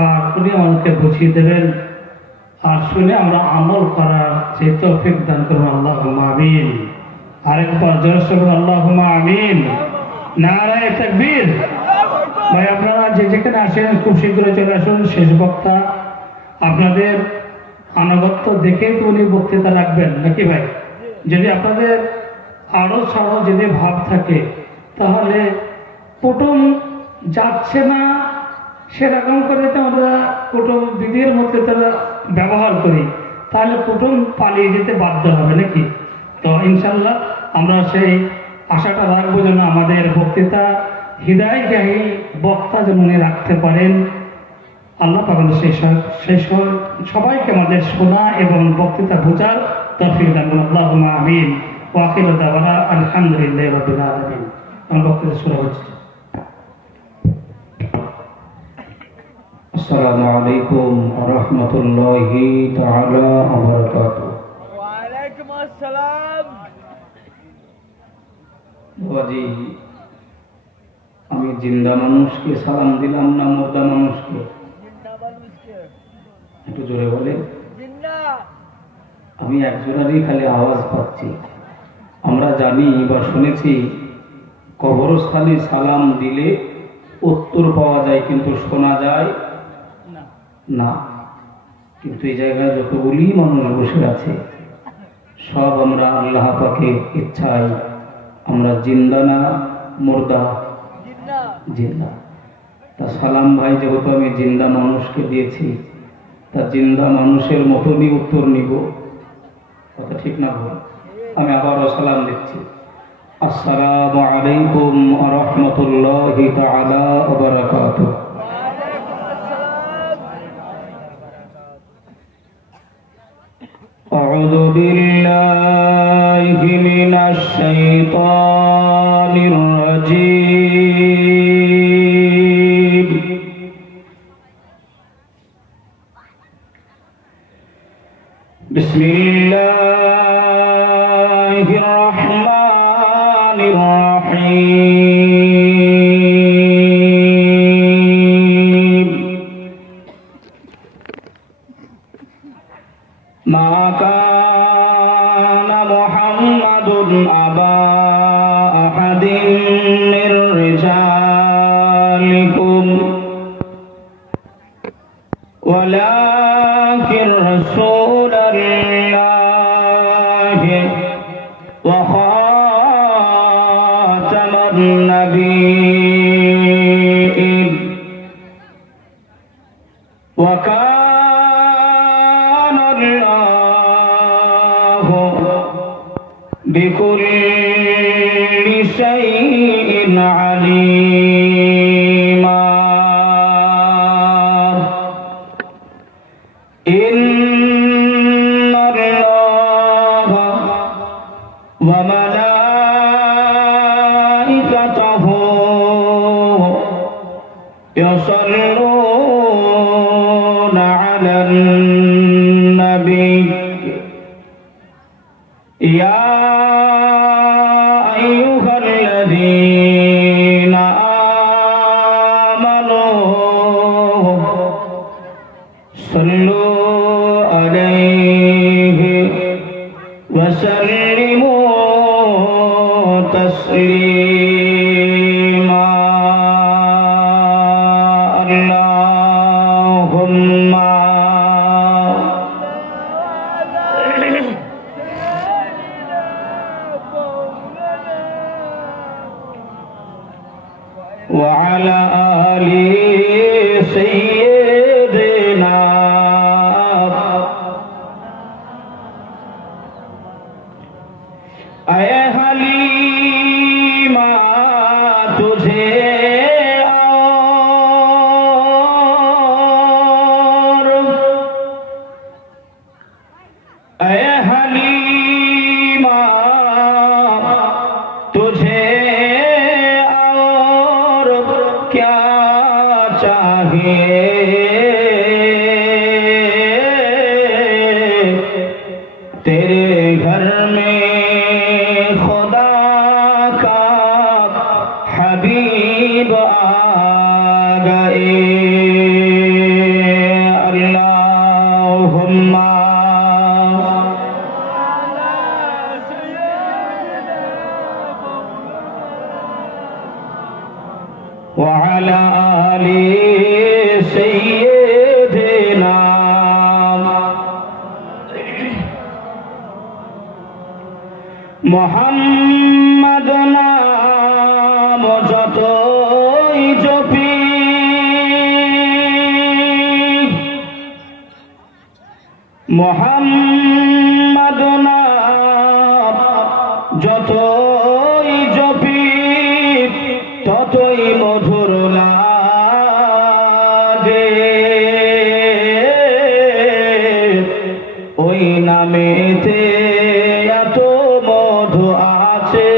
আর উনি আমাদেরকে বুঝিয়ে দেবেন আর শুনে আমরা আমল করার যে তৌফিক দান করুন। আল্লাহুম্মা আমিন। আরেকবার জোরে বলুন আল্লাহুম্মা আমিন। নারায়ে তাকবীর। ভাই আপনারা যে যেখানে আসেন খুব শীঘ্রই চলে আসুন। শেষ বক্তা আপনাদের আনুগত্য দেখেই তো উনি বক্তৃতা রাখবেন নাকি ভাই? যদি আপনাদের আরো ছাড়ো যদি ভাব থাকে তাহলে কুটুম যাচ্ছে না সেরকম করে তো আমরা কুটুম বিধির মধ্যে তারা ব্যবহার করি, তাহলে কুটুম পালিয়ে যেতে বাধ্য হবে নাকি? তো ইনশাল্লাহ আমরা সেই আশাটা রাখবো যেন আমাদের বক্তৃতা হৃদয়গ্রাহী বক্তা যেন উনি রাখতে পারেন। আল্লাহ পাক সেই সবাইকে আমাদের শোনা এবং বক্তৃতা বোঝার তৌফিক দান করুন। আল্লাহুম্মা আমিন। ওয়া আখিরু দাওয়ানা আলহামদুলিল্লাহি রাব্বিল আলামিন। আমার বক্তৃতা শুরু হচ্ছে। আসসালামু আলাইকুম ওয়া রাহমাতুল্লাহি তাআলা ওয়া বারাকাতুহু। ওয়া আলাইকুম আসসালাম। বাবাজি, আমি জিন্দা মানুষকে সালাম দিলাম না মুর্দা মানুষকে? একটু জোরে বলে। আমি একজনেরই খালি আওয়াজ পাচ্ছি। আমরা জানি বা শুনেছি কবরস্থানে সালাম দিলে উত্তর পাওয়া যায় কিন্তু শোনা যায় না। কিন্তু এই জায়গায় যতগুলি মানুষ বসে আছে সব আমরা আল্লাহ পাকের ইচ্ছায় আমরা জিন্দা না মুর্দা? জিন্দা। তা সালাম ভাই যেহেতু আমি জিন্দা মানুষকে দিয়েছি, তা জিন্দা মানুষের মতনই উত্তর নিব, কথা ঠিক না ভুল? আমি আবারও সালাম দিচ্ছি। আসসালামু আলাইকুম ওয়া রাহমাতুল্লাহি তাআলা ওয়া বারাকাতুহু। আউযু বিল্লাহি মিনাশ শাইতানির রাজীম। বিসমিল্লাহির রাহমানির রাহিম। মা কানা মুহাম্মাদুন আবা আহাদিন মির রিজালিকুম ওয়ালাকিন রাসূলাল্লাহি ওয়া খাতামান নাবিয়্যিন ওয়া কানা আল্লাহু বিকুল্লি শাইইন আলীমা। ইন্নাল্লাহা ওয়া মালাইকাতাহু ইউসাল্লুনা আলান নাবিয়্য ইয়া আইয়ুহাল্লাযীনা আমানু সাল্লু আলাইহি ওয়া সাল্লিমু তাসলিমা। আল্লাহুম্মা ওয়া আলা আলি সাইয়্যিদিনা। আয়ে হালিমা তুঝে और আয়ে হালিমা तुझे और क्या चाहिए سيدنا محمد নাম যতই জপি মুহাম্মদ নাম যতই জপি ততই মধুর লাগে ওই নামেতে এত মধু আছে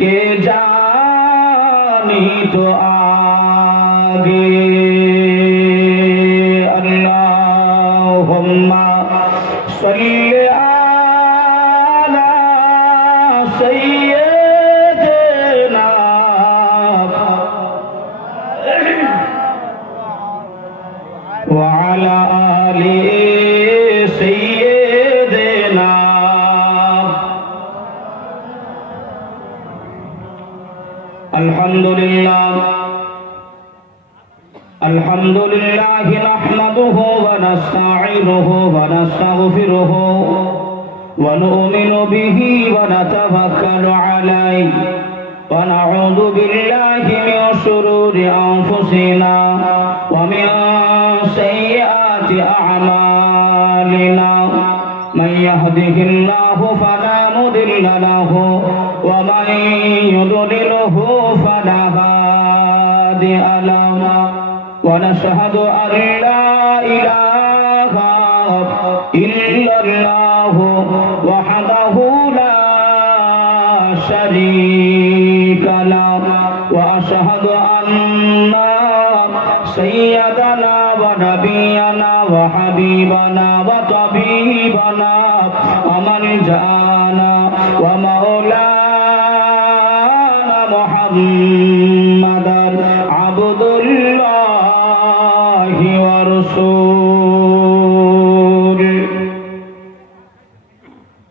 কে জানি তো আগে আল্লাহুম্মা সাল্লি আলা সাইয়্যিদিনা ওয়া আলা আলি সাইয়্যিদিনা আলহামদুলিল্লাহ الحمد لله نحمده ونستعينه ونستغفره ونؤمن به ونتوكل عليه ونعوذ بالله من شرور أنفسنا ومن سيئات أعمالنا من يهده الله فلا مضل له ومن يضلله فلا هادي له ونشهد أن لا إله إلا الله وحده لا شريك له وأشهد أن سيدنا ونبينا وحبيبنا وطبيبنا وملجأنا ومولانا محمدا عبد الله ورسوله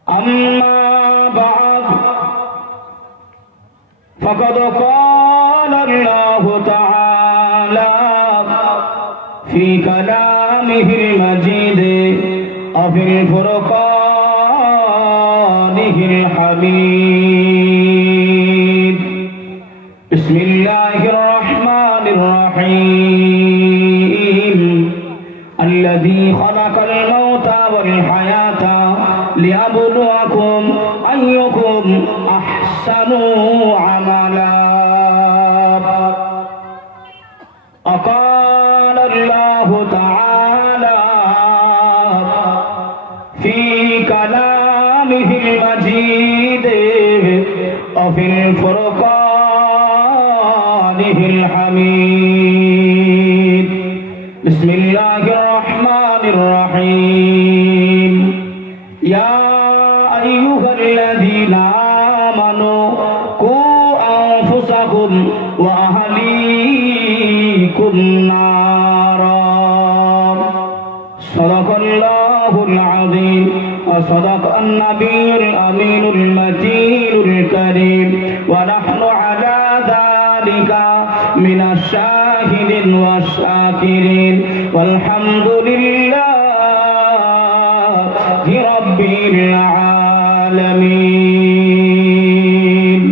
أما بعد فقد قال الله تعالى في كلامه المجيد وفي فرقانه الحميد بسم الله الرحمن الرحيم الذي خلق الموت والحياة ليبلوكم أيكم أحسن عملا وقال الله تعالى في كلامه المجيد وفي فرقانه الحميد بسم الله الرحمن الرحيم يا أيها الذين آمنوا قوا أنفسكم وأهليكم نارا صدق الله العظيم وصدق النبي الأمين المتين الكريم ونحن على ذلك من الشاهدين والشاكرين والحمد لله رب العالمين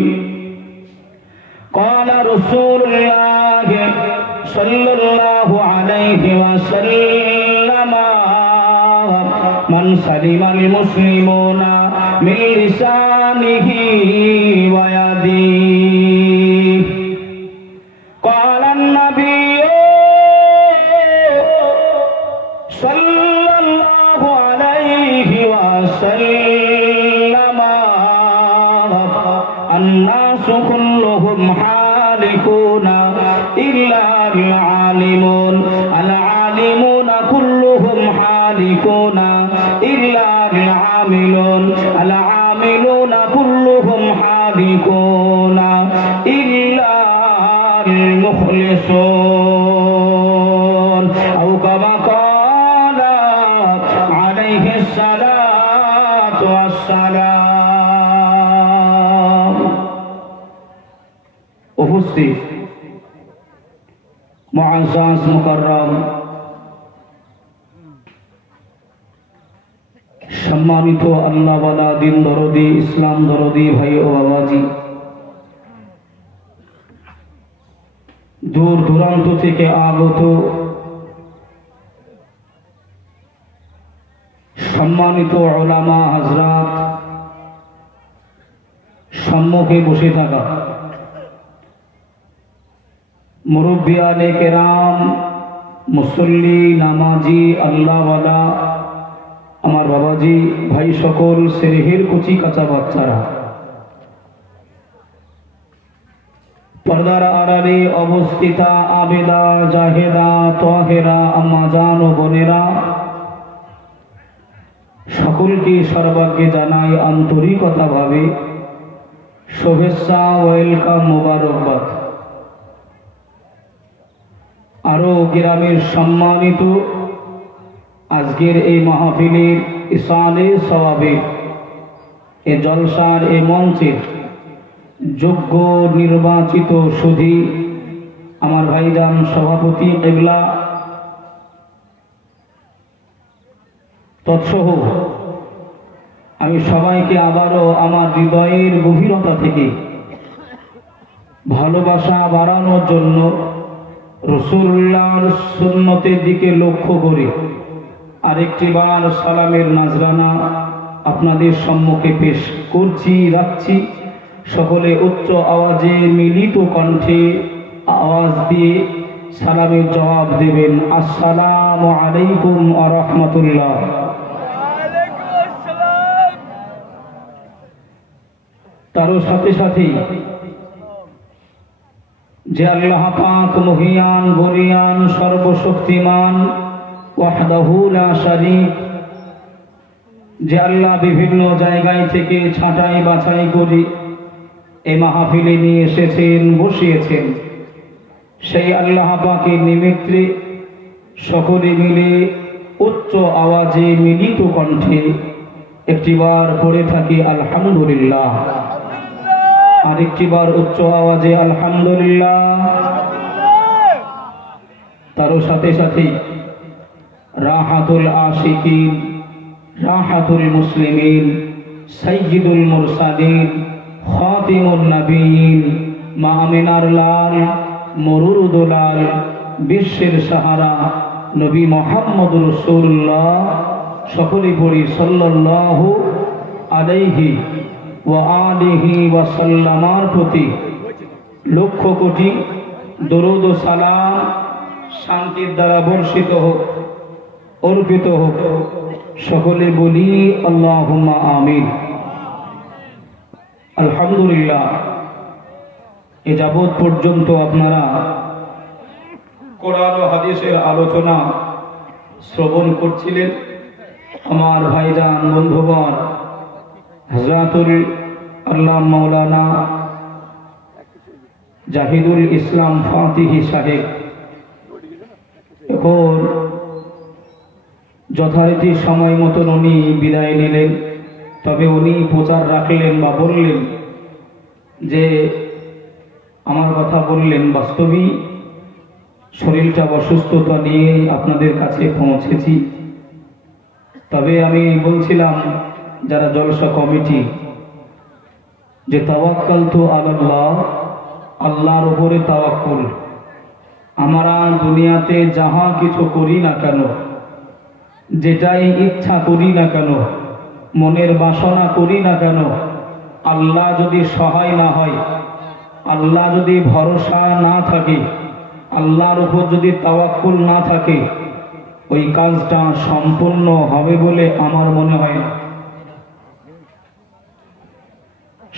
قال رسول الله صلى الله عليه وسلم من سلم المسلمون من لسانه ويده قال النبي صلى الله عليه وسلم الناس كلهم حالكون إلا العالمون العالمون كلهم حالكون إلا العاملون العاملون كلهم حالكون إلا المخلصون أو كما قال عليه الصلاة والسلام উপস্থিত মুআজ্জাজ মুকাররম সম্মানিত আল্লাহওয়ালা দিন দরদি ইসলাম দরদি ভাই ও বাবাজি, দূর দূরান্ত থেকে আগত সম্মানিত উলামা হযরত, সম্মুখে বসে থাকা মুরব্বিয়ানে কেরাম, মুসল্লি, নামাজি, আল্লাহওয়ালা আমার বাবাজি, ভাই সকল, সেরেহের কুচি কাঁচা বাচ্চারা, পর্দার আড়ালে অবস্থিতা আবেদা, জাহেদা, তাহেরা, আম্মাজান ও বোনেরা, সকলকে সর্বাগ্যে জানাই আন্তরিকতাভাবে শুভেচ্ছা, ওয়েলকাম, মোবারকবাদ। আরো গ্রামের সম্মানিত আজকের এই মাহফিলের ইসালে সওয়াবে এ জলসার এ মঞ্চের যোগ্য নির্বাচিত সুধী আমার ভাইজান সভাপতি কিবলা তৎসহ আমি সবাইকে আবারও আমার হৃদয়ের গভীরতা থেকে ভালোবাসা বাড়ানোর জন্য রাসূলুল্লাহর সুন্নতের দিকে লক্ষ্য করে আরেকটি বার সালামের নাজরানা আপনাদের সম্মুখে পেশ করছি, রাখছি। সকলে উচ্চ আওয়াজে মিলিত কণ্ঠে আওয়াজ দিয়ে সালামের জবাব দেবেন, আসসালামু আলাইকুম ওয়া রাহমাতুল্লাহ। তারও সাথে সাথে যে আল্লাহ পাক মহিয়ান, বলিয়ান, সর্বশক্তিমান, ওয়াহদাহু লা শারীক, যে আল্লাহ বিভিন্ন জায়গায় থেকে ছাঁটাই বাছাই করে এই মাহফিলে নিয়ে এসেছেন, বসিয়েছেন, সেই আল্লাহ পাকের নিমিত্তে সকলে মিলে উচ্চ আওয়াজে মিলিত কণ্ঠে একটিবার পড়ে থাকি আলহামদুলিল্লাহ, আরেকটিবার উচ্চ আওয়াজে আলহামদুলিল্লাহ। তারও সাথে সাথে রাহাতুল আশিকিন, রাহাতুল মুসলিমিন, সাইয়্যিদুল মুরসালিন, খাতিমুন নবিয়্যিন, মা আমিনার লাল, মরুর লাল, বিশ্বের সাহারা নবী মুহাম্মদুর রাসূলুল্লাহ, সকলে পড়ি সাল্লাল্লাহু আলাইহি ওয়া আলিহি ওয়া সাল্লামার প্রতি লক্ষ কোটি দরুদ ও সালাম শান্তির দ্বারা বর্ষিত হোক, অর্পিত হোক। সকলে বলি আল্লাহুম্মা আমিন। আলহামদুলিল্লাহ, এ যাবৎ পর্যন্ত আপনারা কোরআন ও হাদিসের আলোচনা শ্রবণ করছিলেন। আমার ভাইজান, বন্ধুগণ, হযরতুল আল্লাহ মাওলানা জাহিদুল ইসলাম ফাতিহি সাহেব এখন যথারীতি সময় মতন উনি বিদায় নিলেন। তবে উনি প্রচার রাখলেন বা বললেন যে আমার কথা বললেন, বাস্তবিক শরীরটা অসুস্থতা নিয়ে আপনাদের কাছে পৌঁছেছি। তবে আমি বলছিলাম যারা জলসা কমিটি, যে তাওয়াক্কালতু আলাল্লাহ, আল্লাহর উপরে তাওয়াক্কুল। আমরা দুনিয়াতে যাহা কিছু করি না কেন, যেটাই ইচ্ছা করি না কেন, মনের বাসনা করি না কেন, আল্লাহ যদি সহায় না হয়, আল্লাহ যদি ভরসা না থাকে, আল্লাহর উপর যদি তাওয়াক্কুল না থাকে, ওই কাজটা সম্পূর্ণ হবে বলে আমার মনে হয় না।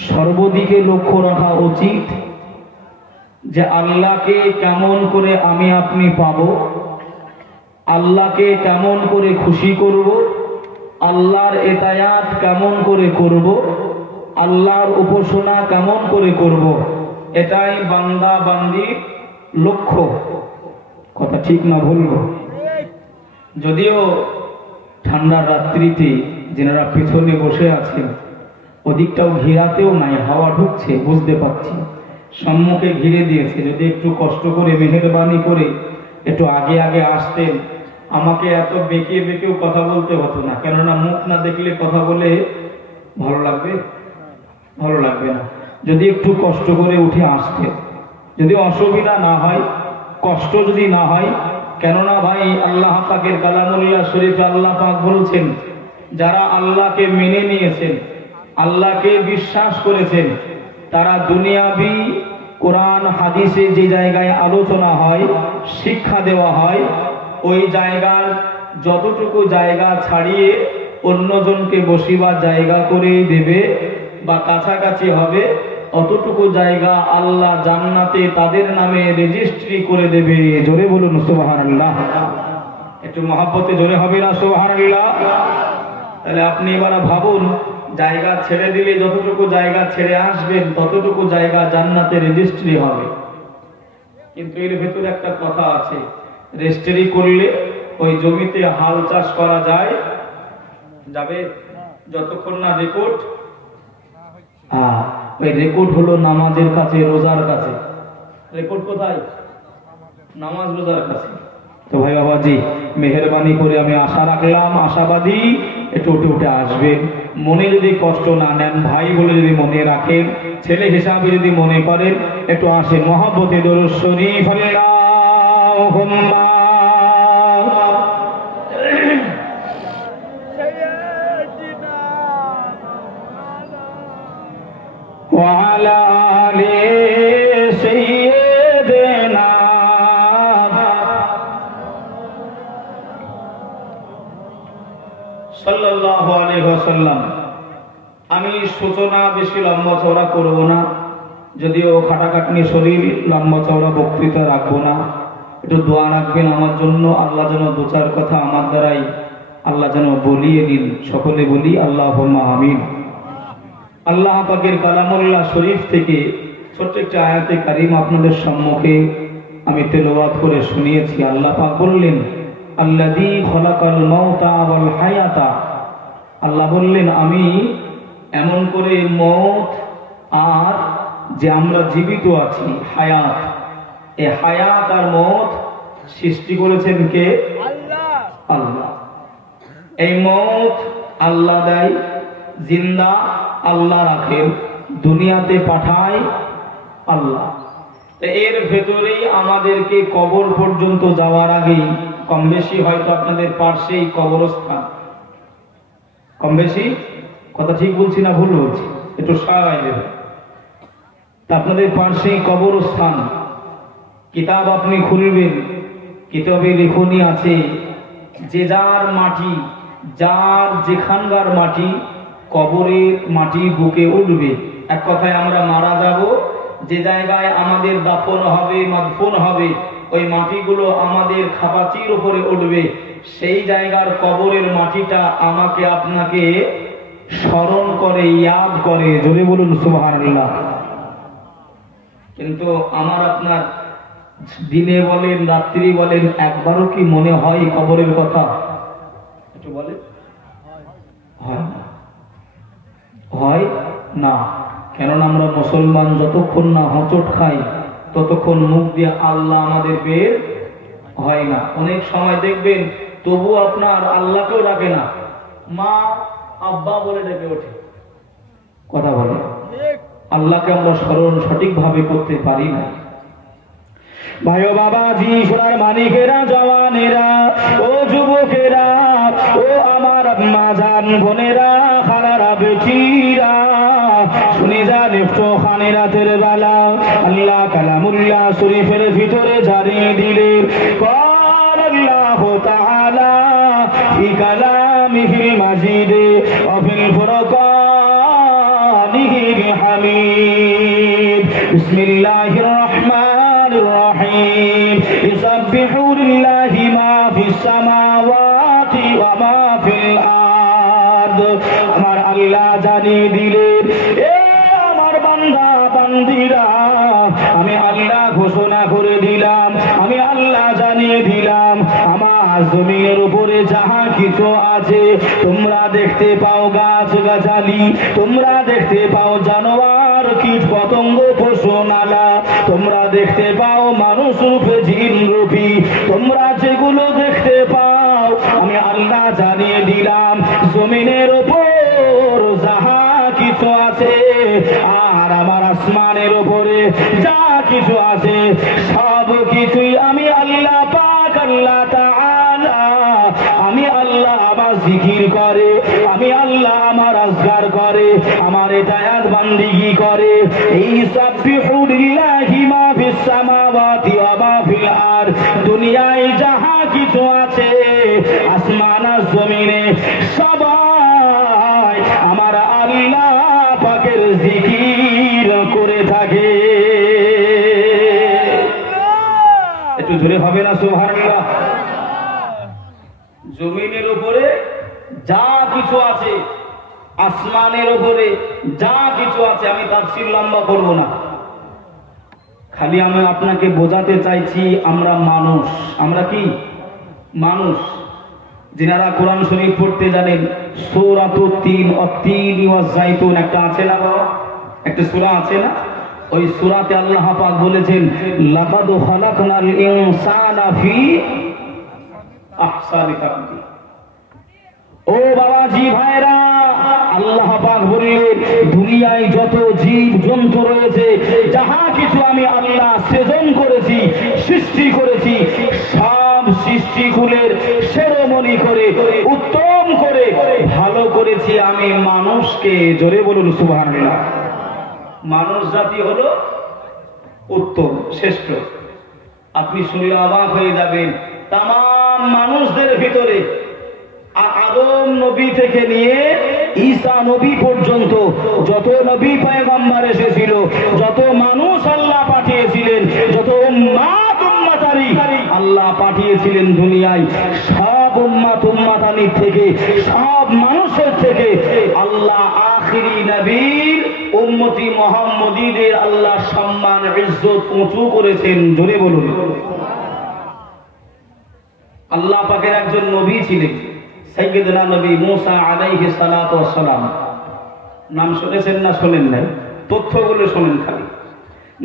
সর্বদিকে লক্ষ্য রাখা উচিত যে আল্লাহকে কেমন করে আমি আপনি পাব, আল্লাহকে কেমন করে খুশি করব, আল্লাহর ইতায়াত কেমন করে করব, আল্লাহর উপাসনা কেমন করে করব, এটাই বান্দা বান্দির লক্ষ্য। কথা ঠিক না ভুল? যদিও ঠান্ডার রাত্রিতে যেনারা পেছনে বসে আছেন ওদিকটাও ঘেরাতেও নাই, হাওয়া ঢুকছে বুঝতে পারছি, সম্মুখে ঘিরে দিয়েছে। যদি একটু কষ্ট করে মেহেরবানি করে একটু আগে আগে আসতেন, আমাকে এত বেঁকে বেঁকেও কথা বলতে হতো না। কেননা মুখ না দেখলে কথা বলে ভালো লাগবে? ভালো লাগবে না। যদি একটু কষ্ট করে উঠে আসতেন, যদি অসুবিধা না হয়, কষ্ট যদি না হয়। কেননা ভাই, আল্লাহ পাকের কালামুল্লাহ শরীফে আল্লাহ পাক বলছেন, যারা আল্লাহকে মেনে নিয়েছেন, আল্লাহকে বিশ্বাস করেছেন, তারা দুনিয়াবি কোরআন হাদিসে যে জায়গায় আলোচনা হয়, শিক্ষা দেওয়া হয়, ওই জায়গার যতটুকু জায়গা ছাড়িয়ে অন্যজনকে বসিবার জায়গা করে দেবে বা কাছাকাছি হবে, অতটুকু জায়গা আল্লাহ জান্নাতে তাদের নামে রেজিস্ট্রি করে দেবে। জোরে বলুন সুবহানাল্লাহ। একটু মহব্বতে জোরে হবে না সুবহানাল্লাহ? তাহলে আপনি এবার ভাবুন, জায়গা ছেড়ে দিলে যতটুকু জায়গা ছেড়ে আসবেন ততটুকু জায়গা জান্নাতে রেজিস্ট্রি হবে। কিন্তু এর ভেতরে একটা কথা আছে, রেজিস্ট্রি করলে ওই জমিতে হাল চাষ করা যায় যাবে যতক্ষণ না রেকর্ড। ওই রেকর্ড হলো নামাজের কাছে, রোজার কাছে। রেকর্ড কোথায়? নামাজ রোজার কাছে। তো ভাই বাবাজি, মেহেরবানি করে আমি আশা রাখলাম, আশাবাদী একটু উঠে উঠে আসবেন। মনে যদি কষ্ট না নেন, ভাই বলে যদি মনে রাখেন, ছেলে হিসাবে যদি মনে করেন, একটু আসেন। মহব্বতে দরুদ শরীফ আল্লাহুম্মা وعلى آل سيدنا সাল্লাল্লাহু আলাইহি ওয়াসাল্লাম। আমি সূচনা বেশি লম্বা চওড়া করব না, যদিও খাটাখাটনি শরীর, লম্বা চওড়া বক্তৃতা রাখবো না। একটু দোয়া রাখবেন আমার জন্য, আল্লাহ যেন দু চার কথা আমার দ্বারাই আল্লাহ যেন বলিয়ে দিন। সকলে বলি আল্লাহুম্মা আমিন। আল্লাহ পাকের কালামুল্লাহ শরীফ থেকে ছোট্ট একটা আয়াতে কারিম আপনাদের সম্মুখে আমি তেলাওয়াত করে শুনিয়েছি। আল্লাহ পাক বললেন, আল্লাযী খলাকাল মাউতা ওয়াল হায়াতা। আল্লাহ বললেন, আমি এমন করে মওত আর যে আমরা জীবিত আছি, হায়াত, এই হায়াত আর মওত সৃষ্টি করেছেন কে? আল্লাহ। আল্লাহ। এই মওত আল্লাহ দেয়, জিন্দা আল্লাহ রাখেন, দুনিয়াতে পাঠায় আল্লাহ। এর ভেতরেই আমাদেরকে কবর পর্যন্ত যাওয়ার আগেই কম বেশি হয়তো আপনাদের পাশেই কবরস্থান। কম বেশি কথা ঠিক বলছি না ভুল বলছি? একটু সহায় দেবেন। আপনাদের পাশেই কবরস্থান। কিতাব আপনি খুলবেন, কিতাবে লেখনী আছে যে যার মাটি, যার যেখানকার মাটি, কবরের মাটি বুকে উঠবে। এক কথায় আমরা মারা যাব, যে জায়গায় আমাদের দাফন হবে, মাদফন হবে, ওই মাটিগুলো আমাদের খাপাচির উপরে উঠবে। সেই জায়গার কবরের মাটিটা আমাকে আপনাকে স্মরণ করে, ইয়াদ করে। জোরে বলুন সুবহানাল্লাহ। কিন্তু আমার আপনার দিনে বলেন রাত্রি বলেন, একবারও কি মনে হয় কবরের কথা? একটু বলে হয় না, হয় না। কেননা আমরা মুসলমান যতক্ষণ না হোঁচট খাই ততক্ষণ মুখ দিয়ে আল্লাহ আমাদের বের হয় না। অনেক সময় দেখবেন তবু আপনার আল্লাহকেও ডাকে না, মা আব্বা বলে ডেকে ওঠে। কথা বলে, আল্লাহকে আমরা স্মরণ সঠিকভাবে করতে পারি না। ভাই ও বাবাজি, সোনার মানিকেরা, জওয়ানেরা, ও যুবকেরা, ও আমার মা জান বোনেরা, খালারা, বেটিরা, শুনে যান একটু খানে রাতের বেলা আল্লাহ কালামুল্লাহ শরীফের ভিতরে জানিয়ে দিলেন, قال الله تعالى في كلامه المجيد وفي الفرقانه الحميد بسم الله الرحمن الرحيم يسبح لله ما في السماوات وما في الأرض। আমার আল্লাহ জানিয়ে দিলেন, এ আমার বান্দা বান্দিরা, আমি আল্লাহ ঘোষণা করে দিলাম, আমি আল্লাহ জানিয়ে দিলাম, আমার জমিনের উপরে যাহা কিছু আছে, তোমরা দেখতে পাও গাছ গাছালি, তোমরা দেখতে পাও জানোয়ার পাহাড় কীট পতঙ্গ পশুনালা, তোমরা দেখতে পাও মানুষ রূপে জিন রূপী, তোমরা যেগুলো দেখতে পাও আমি আল্লাহ জানিয়ে দিলাম জমিনের উপর যাহা কিছু আছে আর আমার আসমানের উপরে যা কিছু আছে সব কিছুই আমি আল্লাহ পাক আল্লাহ তাআলা, আমি আল্লাহ আমার জিকির করে, আমি আল্লাহ আমার আজকার করে, আমার ইতায়াত বান্দিগি করে। এই সাব্বিহু লিল্লাহি মা ফিস সামাওয়াতি ওয়া মা ফিল আরদ, দুনিয়ায় যাহা কিছু আছে আসমান আর জমিনে সবাই আমার আল্লাহ পাকের জিকির করে থাকে। একটু জোরে হবে না সুবহানাল্লাহ? জমিনের উপরে যা কিছু আছে, আসমানের উপরে যা কিছু আছে, আমি তাফসীর লম্বা করব না, খালি আমি আপনাকে বোঝাতে চাইছি আমরা মানুষ। আমরা কি মানুষ? যিনারা কোরআন শরীফ পড়তে জানেন, সূরাতুত তিন অত-তিন ওয়াজ জাইতুন একটা আছে না বাবা, একটা সূরা আছে না, ওই সূরাতে আল্লাহ পাক বলেছেন লাকাদ খালাকনাল ইনসানা ফি আহসানি তাকওয়িম। ও বাবাজি ভাইরা, আল্লাহ পাক বললেন দুনিয়ায় যত জীব জন্তু রয়েছে যাহা কিছু আমি আল্লাহ সৃজন করেছি, সৃষ্টি করেছি, সব সৃষ্টিকুলের শিরোমণি করে উত্তম করে ভালো করেছি আমি মানুষকে। জোরে বলুন সুবহানাল্লাহ। মানুষ জাতি হলো উত্তম শ্রেষ্ঠ। আপনি শুনলে অবাক হয়ে যাবেন, তাম মানুষদের ভিতরে আদম নবী থেকে নিয়ে ঈসা নবী পর্যন্ত যত নবী পয়গম্বর এসেছিল, যত মানুষ আল্লাহ পাঠিয়েছিলেন, যত উম্মাত উম্মাতানি আল্লাহ পাঠিয়েছিলেন দুনিয়ায়, সব উম্মাত উম্মাতানি থেকে, সব মানুষের থেকে আল্লাহ আখিরি নবীর উম্মতি মুহাম্মদীদের আল্লাহ সম্মান ইজ্জত উঁচু করেছেন। জোরে বলুন। আল্লাহ পাকের একজন নবী ছিলেন সাইয়্যিদুনা নবী মুসা আলাইহিস সালাতু ওয়াস সালাম। নাম শুনেছেন না শোনেন নাই? তথ্যগুলো শোনেন খালি।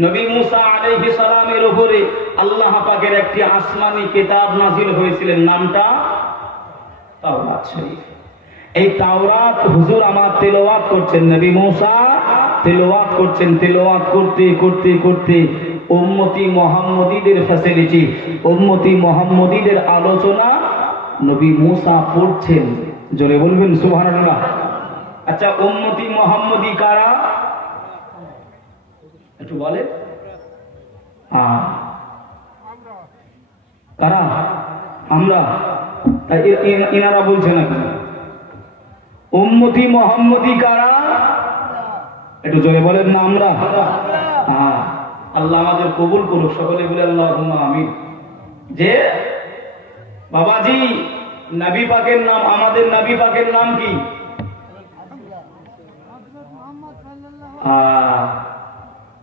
নবী মুসা আলাইহিস সালামের উপরে আল্লাহ পাকের একটি আসমানি কিতাব নাযিল হয়েছিলেন, নামটা তাওরাত শরীফ। এই তাওরাত হুজুর আমার তেলাওয়াত করছেন, নবী মুসা তেলাওয়াত করছেন, তেলাওয়াত করতে করতে করতে উম্মতি মুহাম্মদীদের ফ্যাসিলিটি, উম্মতি মুহাম্মদীদের আলোচনা নবী মুসা পড়ছেন। জোরে বলবেন সুবহানাল্লাহ। আচ্ছা, উম্মতি মুহাম্মদী কারা একটু বলে? কারা? আমরা। ইনারা বলছেন না উম্মতি মুহাম্মদী কারা? একটু জোরে বলেন না আমরা। আল্লাহ আমাদের কবুল করুক, সকলে বলে আল্লাহুম্মা আমিন। যে বাবাজি নবী পাকের নাম, আমাদের নবী পাকের নাম কি?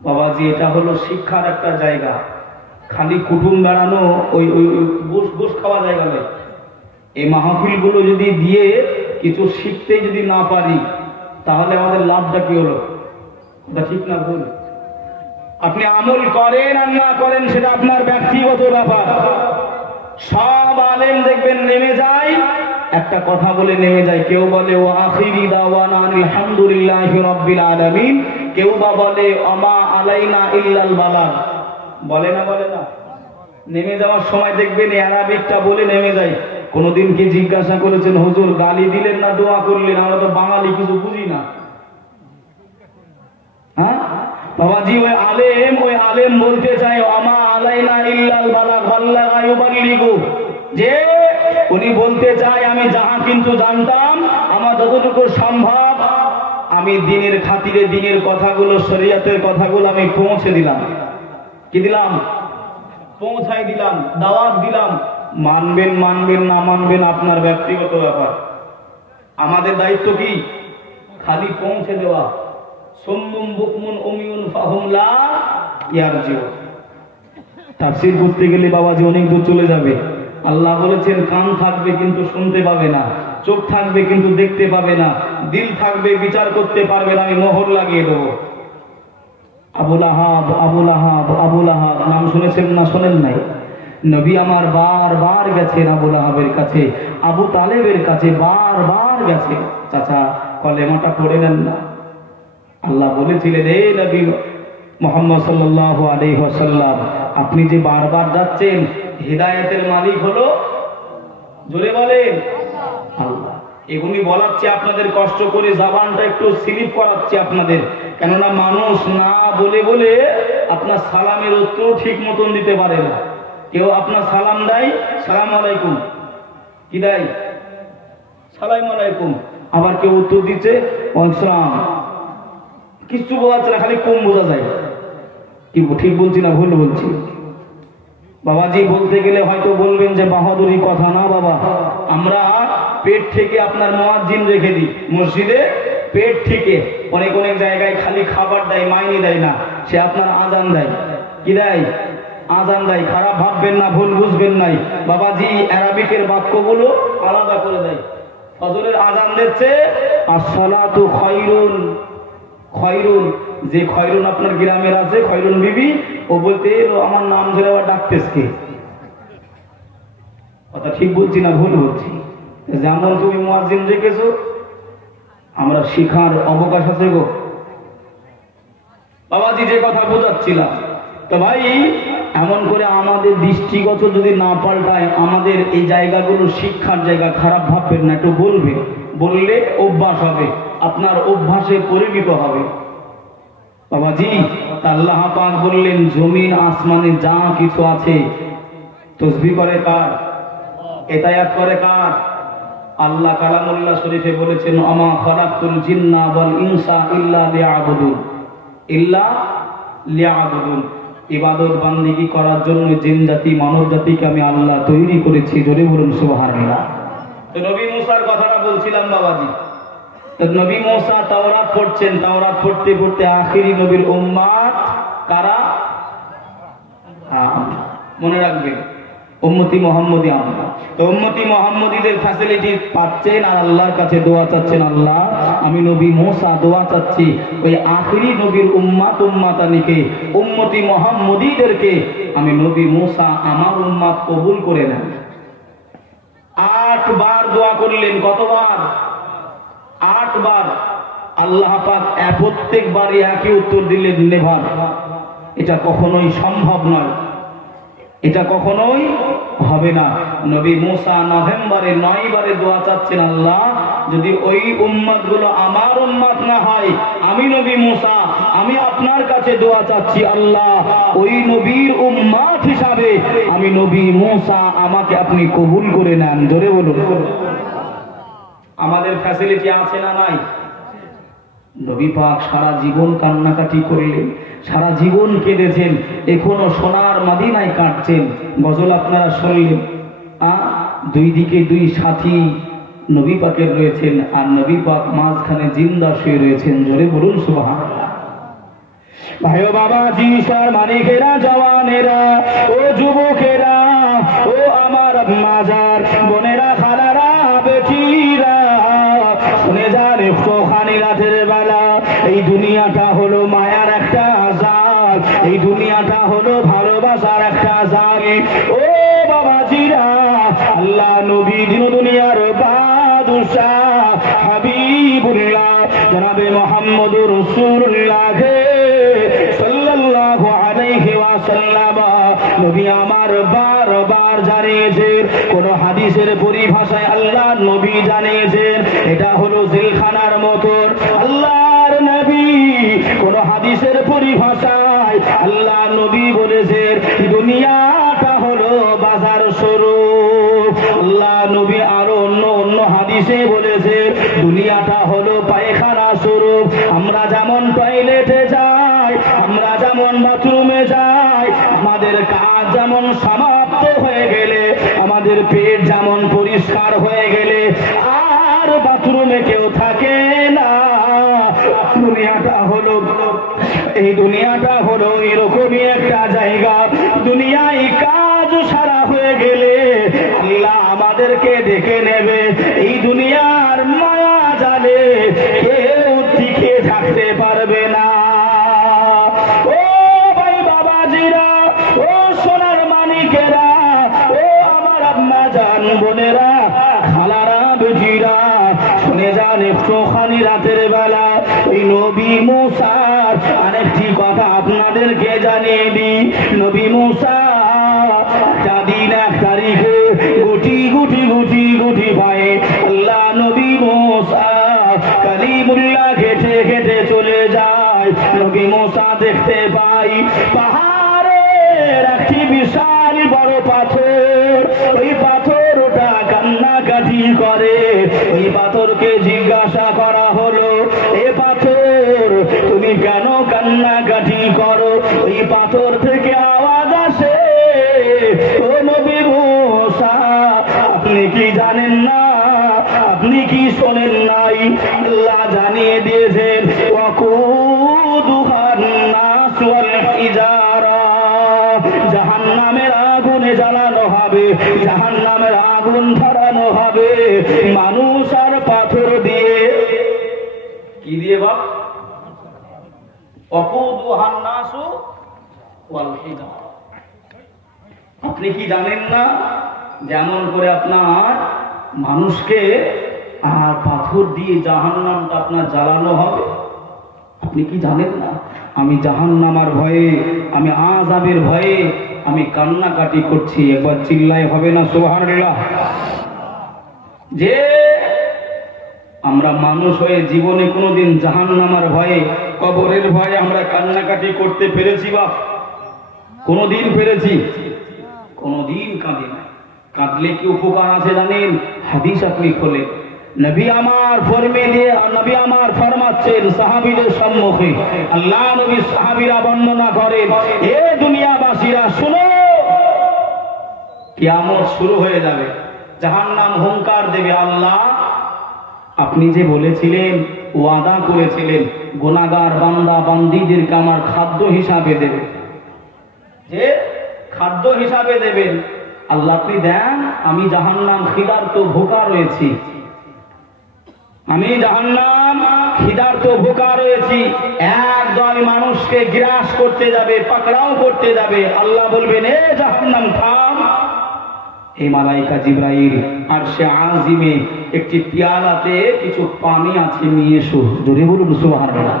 বাবাজি এটা হলো শিক্ষার একটা জায়গা, খালি কুটুম বেড়ানো ওই ঘুষ খাওয়া জায়গা নয়। এই মাহফিল গুলো যদি দিয়ে কিছু শিখতে যদি না পারি তাহলে আমাদের লাভটা কি হলো? এটা ঠিক না ভুল? আপনি আমল করেন আর না করেন সেটা আপনার ব্যক্তিগত ব্যাপার। সব আলেম দেখবেন নেমে যায়, একটা কথা বলে নেমে যায়। কেউ বলে ও আখিরি দাওয়ানা আলহামদুলিল্লাহি রাব্বিল আলামিন, কেউ বা বলে আমা আলাইনা ইল্লাল বালাগ। বলে না? বলে না? নেমে যাওয়ার সময় দেখবেন আরবিকটা বলে নেমে যায়। কোনদিন কি জিজ্ঞাসা করেছেন হুজুর গালি দিলেন না দোয়া করলেন? আমরা তো বাঙালি কিছু বুঝি না। হ্যাঁ বাবাজি, ওই আলেম বলতে চায় আমা আলাইনা ইল্লাল বালাগ বাল্লাগা ইউবাল্লিগু, যে উনি বলতে চায় আমি যাহা কিন্তু জানতাম আমার যতটুকু সম্ভব আমি দ্বীনের খাতিরে দ্বীনের কথাগুলো, শরীয়তের কথাগুলো আমি পৌঁছে দিলাম। কি দিলাম? পৌঁছাই দিলাম, দাওয়াত দিলাম। মানবেন মানবেন না মানবেন আপনার ব্যক্তিগত ব্যাপার। আমাদের দায়িত্ব কি? খালি পৌঁছে দেওয়া। সুম্মুম বুকমুন উমিয়ুন ফাহুম লা ইয়ারজিউন। তাফসীর করতে গেলে বাবাজি অনেক দূর চলে যাবে। আল্লাহ বলেছেন কান থাকবে কিন্তু শুনতে পাবে না, চোখ থাকবে কিন্তু দেখতে পাবে না, দিল থাকবে বিচার করতে পারবে না, আমি মোহর লাগিয়ে দেবো। আবুল আহাব, আবুল আহাব, আবুল আহাব নাম শুনেছেন না শোনেন নাই? নবী আমার বারবার গেছেন আবুল আহাবের কাছে, আবু তালেবের কাছে বারবার গেছে। চাচা কলেমাটা পড়ে নেন না। আল্লাহ বলেছিলেন, হে নবী মুহাম্মদ সাল্লাল্লাহু আলাইহি ওয়াসাল্লাম, আপনি যে বারবার যাচ্ছেন, হিদায়াতের মালিক হলো, জোরে বলেন আল্লাহ। এগুলি বলাচ্ছি আপনাদের, কষ্ট করে জবানটা একটু স্লিপ করাচ্ছি আপনাদের, কেননা মানুষ না বলে বলে আপনার সালামের উত্তর ঠিক মতন দিতে পারে না। কেউ আপনার সালাম দেয়, সালাম আলাইকুম, কি দেয়? সালাম আলাইকুম। আবার কেউ উত্তর দিচ্ছে ওয়ালাইকুম, কিছু বোঝা যাচ্ছে না, খালি কম বোঝা যায়। কি ঠিক বলছি না ভুল বলছি? বাবাজি বলতে গেলে হয়তো বলবেন যে বাহাদুরি কথা। না বাবা, আমরা পেট থেকে আপনার মুয়াজ্জিন রেখে দিই মসজিদে, পেট থেকে। অনেক অনেক জায়গায় খালি খাবার দেয়, মাইনে দেয় না, সে আপনার আজান দেয়। কি দেয়? আজান দেয়। খারাপ ভাববেন না, ভুল বুঝবেন নাই, বাবাজি আরবিকের বাক্যগুলো আলাদা করে দেয়। ফজরের আজান দিচ্ছে, আসসালাতু খায়রুন, খয়রুন, যে খয়রুন আপনার গ্রামের আছে, খয়রুন বিবি, ও বলতে আমার নাম ধরে আবার ডাকতেছে। কথা ঠিক বলছি না ভুল বলছি? যেমন তুমি মুয়াজ্জিন রেখেছো, আমরা শিখার অবকাশ আছে গো বাবাজি। যে কথা বোঝাচ্ছিলাম, তো ভাই এমন করে আমাদের দৃষ্টিগত যদি না পাল্টায়, আমাদের এই জায়গাগুলো শিক্ষার জায়গা, খারাপ ভাববেন না, একটু বলবে, বললে অভ্যাস হবে, আপনার অভ্যাসে পরিণত হবে বাবাজি। আল্লাহ পাক বললেন, জমিন আসমানে যা কিছু আছে তসবিহ করে কার? ইতায়াত করে কার? আল্লাহ কালামুল্লাহ শরীফে বলেছেন, আমা খালাকতুল জিন্না ওয়াল ইনসা ইল্লা লিয়াবুদুন, ইল্লা লিয়াবুদুন। ইবাদত বান্দিগি করার জন্য জিন জাতি মানব জাতিকে আমি আল্লাহ তৈরি করেছি। জোরে বলুন সুবহানাল্লাহ। তো নবী মুসার কথাটা বলছিলাম বাবাজি। নবী মুসা তাওরাত পড়ছেন, তাওরাত পড়তে পড়তে আখিরি নবীর উম্মত কারা? মনে রাখবেন, উম্মতি মুহাম্মদী আমরা। তো উম্মতি মুহাম্মদীদের ফ্যাসিলিটি পাচ্ছেন আর আল্লাহর কাছে দোয়া চাচ্ছেন, আল্লাহ আমি নবী মুসা দোয়া চাচ্ছি, ওই আখিরি নবীর উম্মাতানিকে, উম্মতি মুহাম্মদীদেরকে আমি নবী মুসা আমার উম্মত কবুল করে নেন। 8 বার দোয়া করলেন। কতবার? 8 বার। আল্লাহ পাক প্রত্যেকবারই একই উত্তর দিলেন, নেভার। এটা কখনোই সম্ভব নয়, এটা কখনোই হবে না। নবী মুসা নভেম্বরে 9 বারে দোয়া চাচ্ছেন, আল্লাহ যদি ওই উম্মত গুলো আমার উম্মত না হয়, আমি নবী মুসা আমি আপনার কাছে দোয়া চাচ্ছি, আল্লাহ ওই নবীর উম্মত হিসাবে আমি নবী মুসা আমাকে আপনি কবুল করে নেন। জোরে বলুন। আমাদের ফ্যাসিলিটি আছে না নাই? নবী পাক সারা জীবন কান্নাকাটি করলেন, সারা জীবন কেঁদেছেন, এখনো সোনার মদিনায় কাটছেন। গজল আপনারা শুনলেন, দুই দিকে দুই সাথী নবী পাকের রয়েছেন, আর নবী পাক মাঝখানে জিন্দা শুয়ে রয়েছেন। জোরে বলুন সুবহানাল্লাহ। ভাই ও বাবাজি, সার মানিকেরা, জওয়ানেরা, ও যুবকেরা, ও আমার মাজার বোনেরা, খালারা, বেটিরা, শুনে যান একটুখানি রাতের বেলা, এই দুনিয়াটা হলো মায়ার একটা জাল, এই দুনিয়াটা হলো ভালোবাসার একটা জাল। ও বাবাজিরা, আল্লাহ নবী দিন দুনিয়ার বাদশাহ হাবিবুল্লাহ জনাবে মুহাম্মদুর রাসূলুল্লাহ সাল্লাল্লাহু আলাইহি ওয়াসাল্লাম নবী আমার বারবার জানিয়েছেন, কোন হাদিসের পরিভাষায় আল্লাহ নবী জানিয়েছেন এটা হলো জেলখানার মতন। আল্লাহর নবী কোন হাদিসের পরিভাষায় আল্লাহ নবী বলেছেন দুনিয়াটা হলো বাজার স্বরূপ। আল্লাহ নবী আরো অন্য অন্য হাদিসে বলেছেন দুনিয়াটা হলো পায়খানা স্বরূপ। আমরা যেমন টয়লেটে যাই, আমরা যেমন বাথরুমে যাই, আমাদের কাজ যেমন সমাপ্ত হয়ে গেলে, আমাদের পেট যেমন পরিষ্কার হয়ে গেলে আর বাথরুমে কেউ থাকে না, দুনিয়াটা হলো, এই দুনিয়াটা হলো এরকমই একটা জায়গা। দুনিয়ায় কাজ সারা হয়ে গেলে আল্লাহ আমাদেরকে ডেকে নেবে। এই দুনিয়ার মায়া জালে কেউ টিকে থাকতে পারবে না। ও বাবাজিরা, ও সোনার মানিকেরা, ও আমার আম্মা জান বোনেরা, খালারা বেজিরা, শুনে যান একটুখানি রাতের বেলা ওই নবী মুসার আরেকটি কথা আপনাদেরকে জানিয়ে দিই। নবী মুসা একটা দিন এক তারিখে গুটি গুটি গুটি গুটি পায়ে আল্লাহ নবী মুসা কালিমুল্লাহ ঘেটে ঘেটে চলে যায়। নবী মুসা দেখতে পাই পাহাড়ের একটি বিশাল বড় পাথর, ওই পাথরটা কান্নাকাটি করে। ওই পাথরকে জিজ্ঞাসা করা হলো, এ পাথর তুমি কেন কান্নাকাটি করো? ওই পাথর থেকে আওয়াজ আসে, ও নবী মুসা আপনি কি জানেন না, আপনি কি শোনেন নাই? আল্লাহ জানিয়ে দিয়েছেন ওয়াকুদুহান নাস ওয়াল হিজারা, জাহান্নামের আগুনে জ্বালানো হবে, জাহান্নামের আগুন ধরানো হবে মানুষ আর পাথর দিয়ে। কি দিয়ে বাপ? ওয়াকুদুহান নাস ওয়াল হিজারা। আপনি কি জানেন না যেমন করে আপনার মানুষকে আর পাথর দিয়ে জাহান্নামটা আপনার জ্বালানো হবে? আপনি কি জানেন না? আমি জাহান্নামার ভয়ে, আমি আযাবের ভয়ে আমি কান্নাকাটি করছি। একবার চিল্লাই হবে না সুবহানাল্লাহ? যে আমরা মানুষ হয়ে জীবনে কোনোদিন জাহান্নামার ভয়ে, কবরের ভয়ে আমরা কান্নাকাটি করতে পেরেছি বা কোনোদিন পেরেছি? কোনোদিন কাঁদি না। কাঁদলে কি উপকার আছে জানেন? হাদিস আপনি খোলে, নবী আমার নবী আমার ফরমাচ্ছেন সাহাবীদের সম্মুখে, আল্লাহ নবী সাহাবীরা বর্ণনা করেন, এ দুনিয়াবাসীরা শুনো, কিয়ামত শুরু হয়ে যাবে, জাহান্নাম হুঙ্কার দেবে, আল্লাহ আপনি যে বলেছিলেন, ওয়াদা করেছিলেন গুনাহগার বান্দা বান্দীদেরকে আমার খাদ্য হিসাবে দেবে, যে খাদ্য হিসাবে দেবেন, আল্লাহ আপনি দেন, আমি জাহান্নাম খিদার্ত ভোকা রয়েছি, আমি জাহান্নাম খিদার্ত ভোকা রয়েছি। একদল মানুষকে গ্রাস করতে যাবে, পাকড়াও করতে যাবে, আল্লাহ বলবেন এ জাহান্নাম থাম। এই মালাইকা জিবরাইল আরশে আজিমে একটি পিয়ালাতে কিছু পানি আছে, নিয়ে এসো। জোরে বলুন সুবহানাল্লাহ।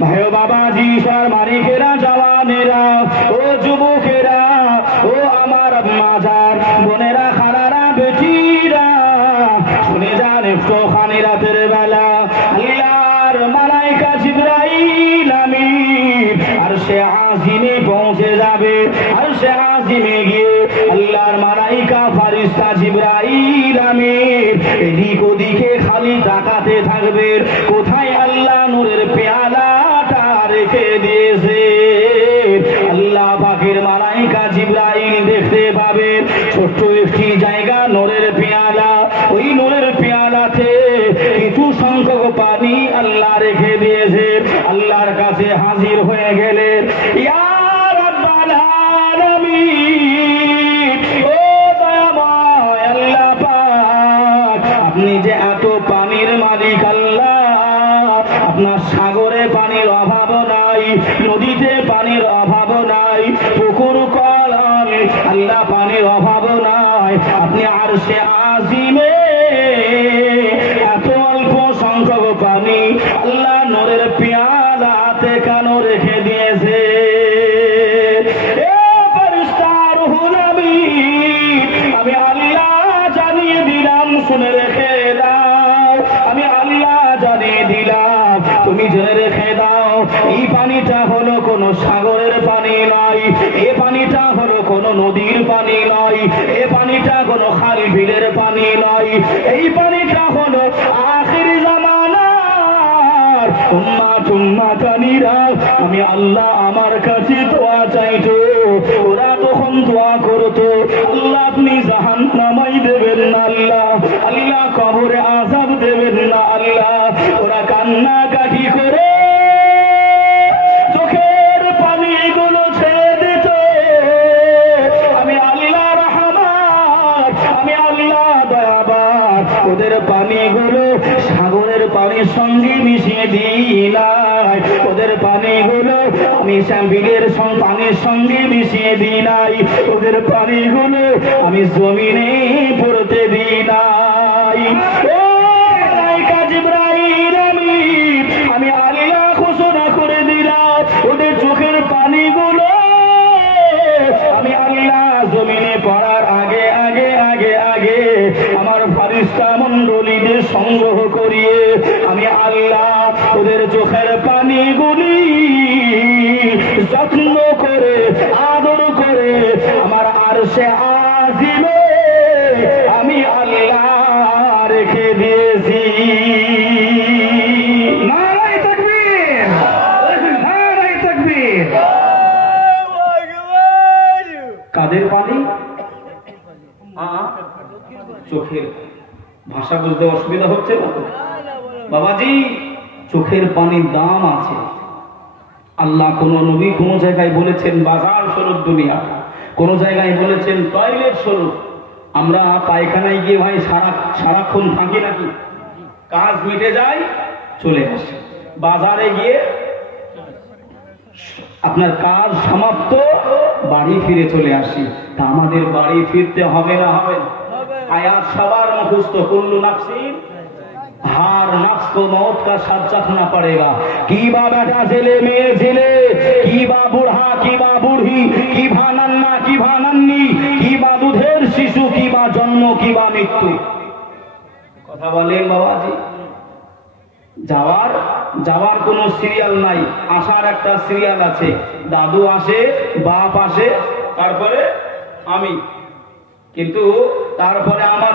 ভাইও বাবাজি, সর মালিকেরা, জওয়ানেরা, ও যুবকেরা, ও আমার আম্মা জান বোনেরা, খালারা বেটিরা, শুনে যান একটুখানি রাতের বেলা আল্লাহর মালাইকা জিবরাইল আমিন আরশে আজিমে পৌঁছে যাবে। আরশে আজিমে গিয়ে আল্লাহর মালাইকা ফারিস্তা জিবরাইল আমিন এদিক ওদিকে খালি তাকাতে থাকবে, কোথায় আল্লাহ নূরের পেয়ালাটা রেখে দিয়েছে। আল্লাহ পাকের মালাইকা জিবরাইল দেখতে পাবে ছোট্ট একটি জায়গা, নূরের পেয়ালা, ওই নূরের পেয়ালাতে কিছু সংখ্যক পানি আল্লাহ রেখে দিয়েছে। আল্লাহর কাছে হাজির হয়ে গেলেন, ইয়া রাব্বাল আলামিন, ও দয়াময় আল্লাহ পাক, আপনি যে এত পানির মালিক আল্লাহ, আপনার সাগরে পানির অভাব নাই, নদীতে পানির অভাব নাই, পুকুর কলম আল্লাহ পানির অভাব নাই, আপনি আরশে আজিমে এত অল্প সংখ্যক পানি আল্লাহ নূরের পেয়ালাতে কেন রেখে দিয়েছে? আমি আল্লাহ জানিয়ে দিলাম, শুনে রেখে দাও, আমি আল্লাহ জানিয়ে দিলাম, তুমি জেনে রেখে দাও, এই পানিটা হলো কোন সাগরের পানি নয়, এ পানিটা হলো কোন নদীর পানি নয়, এ পানিটা কোন খাল বিলের পানি নয়, এই পানিটা হলো আখির জামানার উম্মাত উম্মাতানিরা আমি আল্লাহ আমার কাছে দোয়া চাইতো, ওরা তখন দোয়া করতো, আল্লাহ আপনি জাহান্নামাই দেবেন না, আল্লাহ আল্লাহ কবরে আযাব দেবেন না, আল্লাহ ওরা কান্নাকাটি করে চোখের পানিগুলো ছেড়ে দিত। আমি আল্লাহ রহমান, আমি আল্লাহ দয়াবান, ওদের পানিগুলো সাগরের পানির সঙ্গে মিশিয়ে দিলাম। নাই, ওদের পানিগুলো আমি শ্যাম্পিনের পানির সঙ্গে মিশিয়ে দিই নাই, ওদের পানিগুলো আমি জমিনে পড়তে দিই নাই। আমি আল্লাহ ঘোষণা করে দিলাম, ওদের চোখের পানিগুলো আমি আল্লাহ জমিনে পড়ার আগে আগে আগে আগে আমার ফারিস্তা মণ্ডলীদের সংগ্রহ করিয়ে আমি আল্লাহ ওদের চোখের পানিগুলি যত্ন করে আদর করে আমার আরশে আজিমে আমি আল্লাহ রেখে দিয়েছি। নারায়ে তাকবীর, নারায়ে তাকবীর। কাদের পানি? চোখের। ভাষা বুঝতে অসুবিধা হচ্ছে না তো বাবাজি? চোখের পানির দাম আছে। আল্লাহ কোন নবী কোন জায়গায় বলেছেন বাজার স্বরূপ দুনিয়া, কোন জায়গায় বলেছেন টয়লেট স্বরূপ। আমরা পায়খানায় গিয়ে ভাই সারাক্ষণ থাকি নাকি? কাজ মিটে যায় চলে আসে, বাজারে গিয়ে আপনার কাজ সমাপ্ত বাড়ি ফিরে চলে আসি। তা আমাদের বাড়ি ফিরতে হবে না? হবে। আয়াত সবার মুখস্থ, কুল্লু নাফসিন হার নফস को मौत का साथ चखना पड़ेगा। की बा बेटा ছেলে মেয়ে ছেলে, কি বা বুড়া কি বা বুড়ি, কি বা নান্না কি বা নান্নি, কি বা দুধের শিশু, কি বা জন্ম কি বা মৃত্যু। কথা বলেন বাবাজি? যাওয়ার কোনো সিরিয়াল নাই, আসার একটা সিরিয়াল আছে। দাদু আসে, বাপ আসে, তারপরে আমি, কিন্তু তারপরে আমার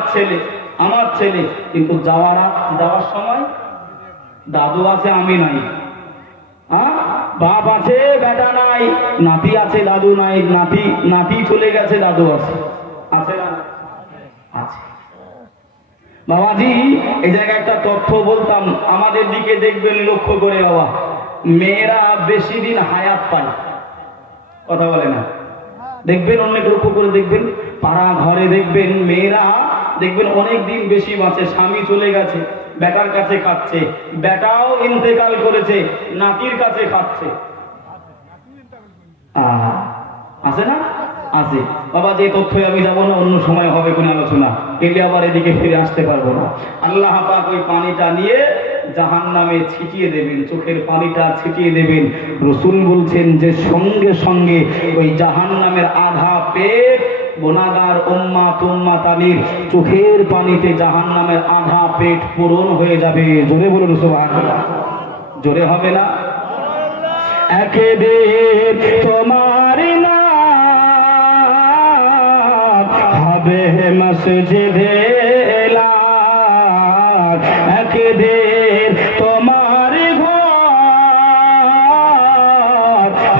ছেলে, কিন্তু যাওয়ার সময় দাদু আছে আমি নাই, বাপ আছে বেটা নাই, নাতি আছে দাদু নাই, নাতি চলে গেছে দাদু আছে না? আছে। বাবাজি এই জায়গায় একটা তথ্য বলতাম, আমাদের দিকে দেখবেন লক্ষ্য করে বাবা, মেয়েরা বেশি দিন হায়াত পায়। কথা বলে না? দেখবেন অনেক লক্ষ্য করে দেখবেন, পাড়া ঘরে দেখবেন মেয়েরা দেখবেন অনেক দিন বেশি বাঁচে। স্বামী চলে গেছে, বেটার কাছে খাচ্ছে, বেটাও ইন্তেকাল করেছে, নাতির কাছে খাচ্ছে। আছে না? আছে। বাবা যে তথ্যে আমি যাবো না, অন্য সময় হবে কোন আলোচনা, এলে আবার এদিকে ফিরে আসতে পারবো না। আল্লাহ পাক ওই পানিটা নিয়ে জাহান্নামে ছিটিয়ে দেবেন, চোখের পানিটা ছিটিয়ে দেবেন। রাসূল বলছেন যে সঙ্গে সঙ্গে ওই জাহান্নামের আধা পেট গুনাহগার উম্মাতানির চোখের পানিতে জাহান্নামের আধা পেট পূরণ হয়ে যাবে। জোরে বলুন সুবহানাল্লাহ। জোরে হবে না? একদিন তোমার নাম হবে মসজিদে এলাক, একদিন তোমার ঘর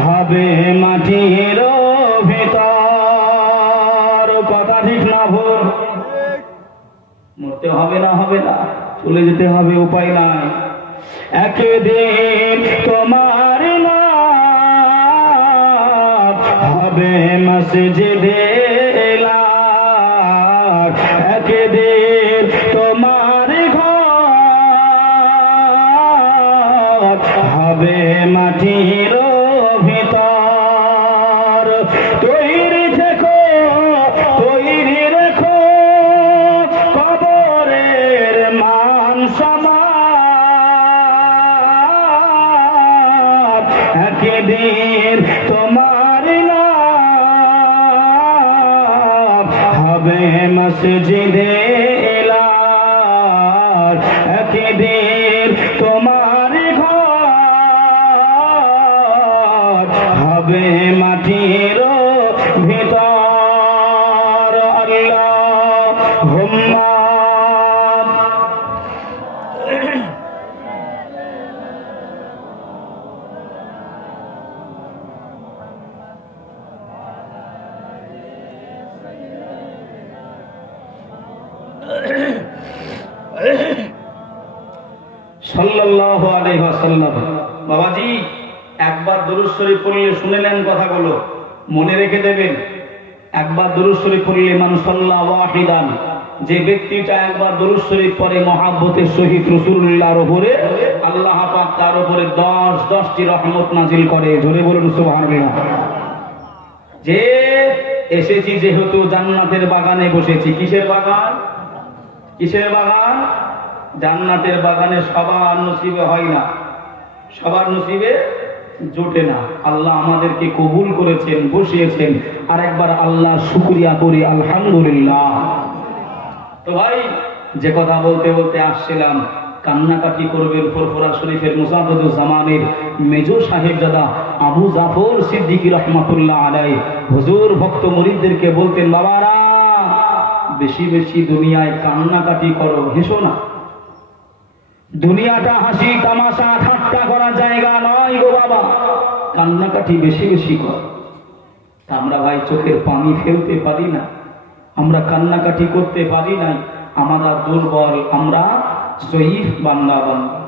হবে মাটির ভিতর। কথা ঠিক না ভুল? মরতে হবে না? হবে না, চলে যেতে হবে, উপায় নাই। একদিন তোমার নাম হবে মসজিদে এলাক, একদিন তোমার ঘর হবে মাটির ভিতর। তৈরি থেকো, তৈরি রেখো কবরের মান সম্মান। একদিন তোমার নাম হবে মসজিদে এলাক, একদিন তোমার ঘর হবে মাটির ভিতর। আল্লাহুম্মা সাল্লাল্লাহু আলাইহি ওয়াসাল্লাম। বাবাজি একবার দরুদ শরীফ পড়লে শুনে নেন কথাগুলো, মনে রেখে দেবেন। একবার দরুদ শরীফ পড়লে মান সাল্লা ওয়াহিদান, যে ব্যক্তিটা একবার দরুদ শরীফ পড়ে মহাব্বতের সহিত রাসূলুল্লাহর উপরে, আল্লাহ পাক তার উপরে 10টি রহমত নাজিল করে। জোরে বলুন সুবহানাল্লাহ। যে এসেছি যেহেতু জান্নাতের বাগানে বসেছি। কিসের বাগান? কিসের বাগান? জান্নাতের বাগানে সবার নসিবে হয় না, সবার নসিবে জোটে না। আল্লাহ আমাদেরকে কবুল করেছেন, বসিয়েছেন। আর একবার আল্লাহ শুকরিয়া করি, আলহামদুলিল্লাহ। তো ভাই, যে কথা বলতে বলতে আসছিলাম, কান্নাকাটি করবেন ফুরফুরা শরীফের মুজাদ্দিদুজ্জামানের মেজর সাহেবজাদা আবু জাফর সিদ্দিকী রহমাতুল্লাহ আলাইহি হুজুর ভক্ত মুরিদদেরকে বলতেন, বাবারা বেশি বেশি দুনিয়ায় কান্নাকাটি করো, হেসো না। দুনিয়াটা হাসি তামাশা ঠাট্টা করার জায়গা নয় গো বাবা, কান্নাকাটি বেশি বেশি কর। আমরা ভাই চোখের পানি ফেলতে পারি না, আমরা কান্নাকাটি করতে পারি নাই, আমরা দুর্বল, আমরা জয়ীফ বান্দা বান্দা।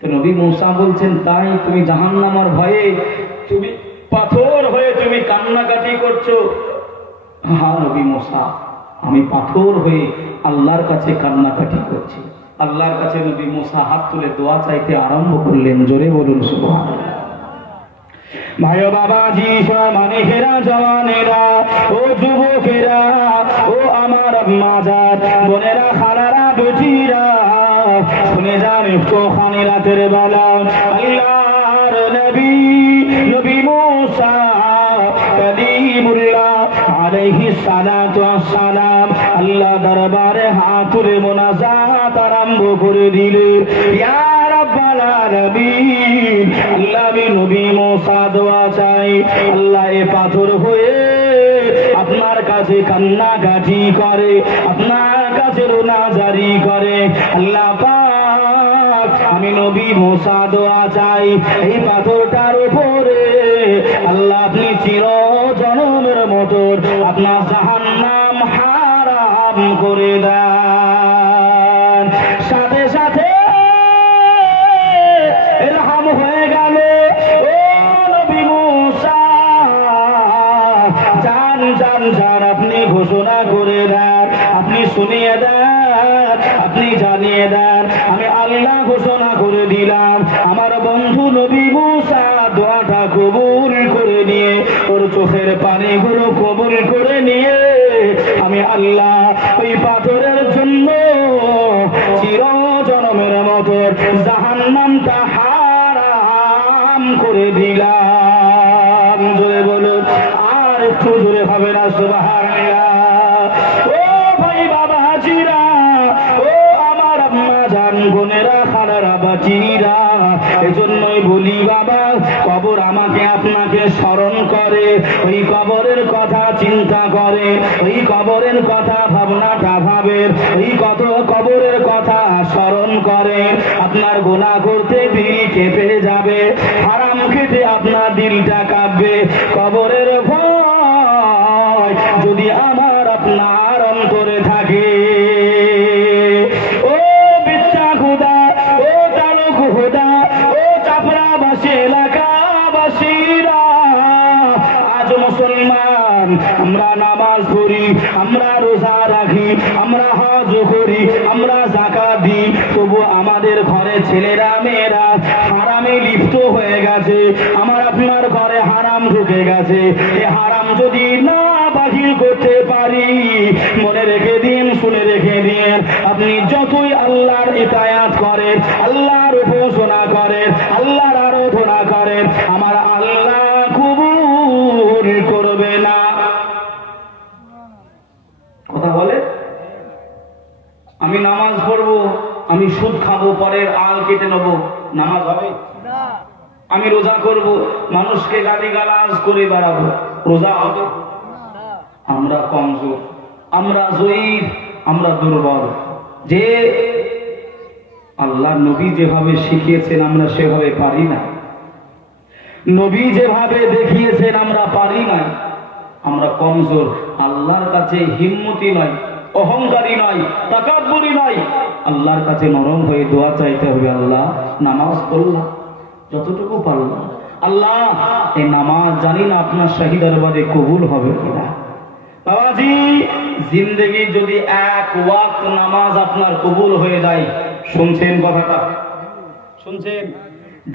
তো নবী মূসা বলছেন, তাই তুমি জাহান্নামের ভয়ে তুমি পাথর হয়ে তুমি কান্নাকাটি করছো? হ্যাঁ নবী মূসা, আমি পাথর হয়ে আল্লাহর কাছে কান্নাকাটি করছি। আল্লাহর কাছে নবী মূসা হাত তুলে দোয়া চাইতে আরম্ভ করলেন। জোরে বলুন সুবহানাল্লাহ। ভাই বাবাজি, মানিকেরা, জওয়ানেরা, ও যুবকেরা, ও আমার আম্মাজান, বোনেরা, খালারা, বেটিরা, শুনে যান একটুখানি রাতের বেলা আল্লাহর নবী নবী মূসা কালিমুল্লাহ আলাইহিস সালাতু ওয়াসসালাম আল্লাহ দরবারে হাত তুলে মুনাজাত আরম্ভ করে দিলেন। ইয়া রাব্বাল আলামিন, আল্লাহ নবী মূসা দোয়া চাই, আল্লাহ এ পাথর হয়ে আপনার কাছে কান্নাকাটি করে, আপনার কাছে রোনাজারি করে। আল্লাহ পাক, আমি নবী মূসা দোয়া চাই, এই পাথরটার উপরে আল্লাহ আপনি চির জনমের মতো আপনার জাহান্নাম হারাম করে দেন। সাথে সাথে এরহাম হয়ে গেল। ও নবী মূসা, জান জান জান, আপনি ঘোষণা করে দেন, আপনি শুনিয়ে দেন, আপনি জানিয়ে দেন, আমি আল্লাহ ঘোষণা করে দিলাম। আমার বন্ধু নবী মূসা দোয়াটা কবুল করে নিয়ে, ওর চোখের পানিগুলো কবুল করে নিয়ে, আমি আল্লাহ ওই পাথরের জন্য চির জনমের মতো জাহান্নামটা হারাম করে দিলাম। জোরে বলুন, আর একটু জোরে হবে না সুবহানাল্লাহ। ও ভাই বাবাজিরা, ও আমার আম্মা জান, বোনেরা, খালারা, বাচিরা, এজন্যই বলি বাবা, কবর আমাকে আপনাকে স্মরণ করে, ওই কবরের কথা চিন্তা করে, ওই কবরের কথা ভাবনাটা ভাবে, ওই কত কবরের কথা স্মরণ করে। আপনার গুনাহ করতে দিল কেঁপে যাবে, হারাম খেতে আপনার দিলটা কাঁপবে। কবরের ভয় যদি আমার আপনার অন্তরে থাকে, ও বিচ্ছা খুদা, ও তালুক খুদা, ও চাপড়াবাসী এলাকাবাসীরা, আজ মুসলমান আমরা নামাজ পড়ি, আমরা রোজা রাখি, আমরা হজ করি, আমরা যাকাত দিই, তবু আমাদের ঘরে ছেলেরা মেয়েরা হারামে লিপ্ত হয়ে গেছে। আমার আপনার ঘরে হারাম ঢুকে গেছে। এ হারাম যদি না বাহির করতে পারি, মনে রেখে দিন, শুনে রেখে দিন, আপনি যতই আল্লাহর ইতায়াত করেন, আল্লাহর উপাসনা করেন, আল্লাহর আরাধনা করেন, আমার আল্লাহ কবুল করবে না। কথা বলে, আমি নামাজ পড়বো, আমি সুদ খাবো, পরের আল কেটে নেবো, নামাজ হবে? আমি রোজা করব, মানুষকে গালিগালাজ করে বেড়াবো, রোজা হবে? আমরা কমজোর, আমরা জয়ীফ, আমরা দুর্বল। যে আল্লাহ নবী যেভাবে শিখিয়েছেন আমরা সেভাবে পারি না, নবী যেভাবে দেখিয়েছেন আমরা পারি না, আমরা কমজোর। আল্লাহর কাছে হিম্মতি নয়, অহংকারী নয়, তাকাব্বুরি নয়, আল্লাহর কাছে নরম হয়ে দোয়া চাইতে হবে। আল্লাহ নামাজ পড়লাম যতটুকু পারলাম, আল্লাহ এই নামাজ জানি না আপনার শাহী দরবারে কবুল হবে কিনা। বাবাজি, জিন্দেগি যদি এক ওয়াক্ত নামাজ আপনার কবুল হয়ে যায়, শুনছেন কথাটা, শুনছেন?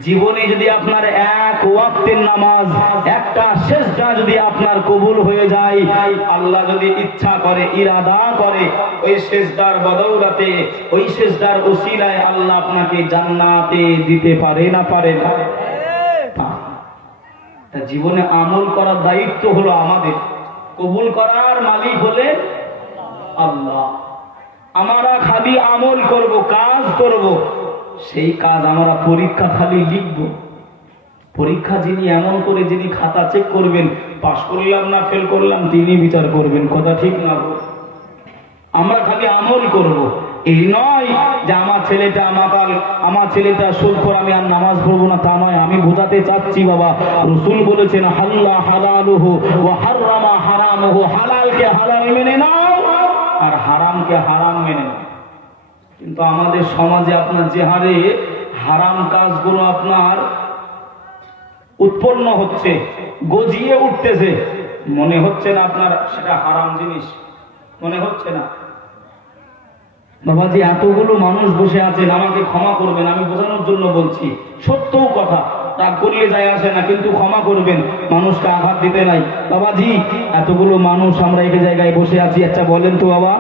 জীবনে যদি আপনার এক ওয়াক্তের নামাজ, একটা সেজদা যদি আপনার কবুল হয়ে যায়, আল্লাহ যদি ইচ্ছা করে, ইরাদা করে, ওই সেজদার বদৌলতে, ওই সেজদার উসিলায় আল্লাহ আপনাকে জান্নাতে দিতে পারে না পারে না? তা জীবনে আমল করার দায়িত্ব হলো আমাদের, কবুল করার মালিক হলেন আল্লাহ। আমরা খালি আমল করব, কাজ করব, সেই কাজ আমরা পরীক্ষা খালি লিখব। পরীক্ষা যিনি এমন করে যিনি খাতা চেক করবেন, পাস করলাম না ফেল করলাম তিনি বিচার করবেন, কথা ঠিক না? আমরা খালি আমল করব, এই নয় যে আমার ছেলেটা মাতাল, আমার ছেলেটা সুদখোর, আমি আর নামাজ পড়বো না, তা নয়। আমি বোঝাতে চাচ্ছি বাবা, রাসূল বলেছেন হাল্লা হালালুহু ওয়া হারামা হারামুহু, হালালকে হালাল মেনে নাও আর হারামকে হারাম মেনে নাও। কিন্তু আমাদের সমাজে আপনার যে হারে হারাম কাজগুলো আপনার উৎপন্ন হচ্ছে, গজিয়ে উঠতেছে, মনে হচ্ছে না আপনার সেটা হারাম জিনিস, মনে হচ্ছে না। বাবাজি, এতগুলো মানুষ বসে আছেন, আমাকে ক্ষমা করবেন, আমি বোঝানোর জন্য বলছি, সত্যও কথা, রাগ করলে যায় আসে না, কিন্তু ক্ষমা করবেন, মানুষকে আঘাত দিতে নাই। বাবাজি, এতগুলো মানুষ আমরা এক জায়গায় বসে আছি, আচ্ছা বলেন তো বাবা,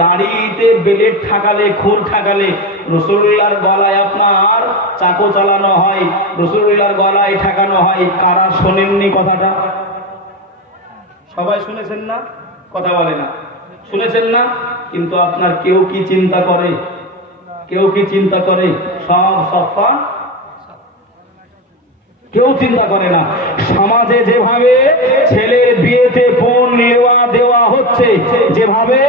দাড়িতে বেলেট ঠাকালে, খুর ঠাকালে, রাসূলুল্লাহর গলায় আপনার চাকু চালানো হয়, রাসূলুল্লাহর গলায় ঠাকানো হয়, কারা শোনেননি কথাটা? সবাই শুনেছেন না? কথা বলে না, শুনেছেন না? কিন্তু আপনার কেউ কি চিন্তা করে? কেউ কি চিন্তা করে? সব সফা, কেউ চিন্তা করে না। সমাজে যেভাবে ছেলের বিয়েতে পণ নেওয়া দেওয়া হচ্ছে, যেভাবে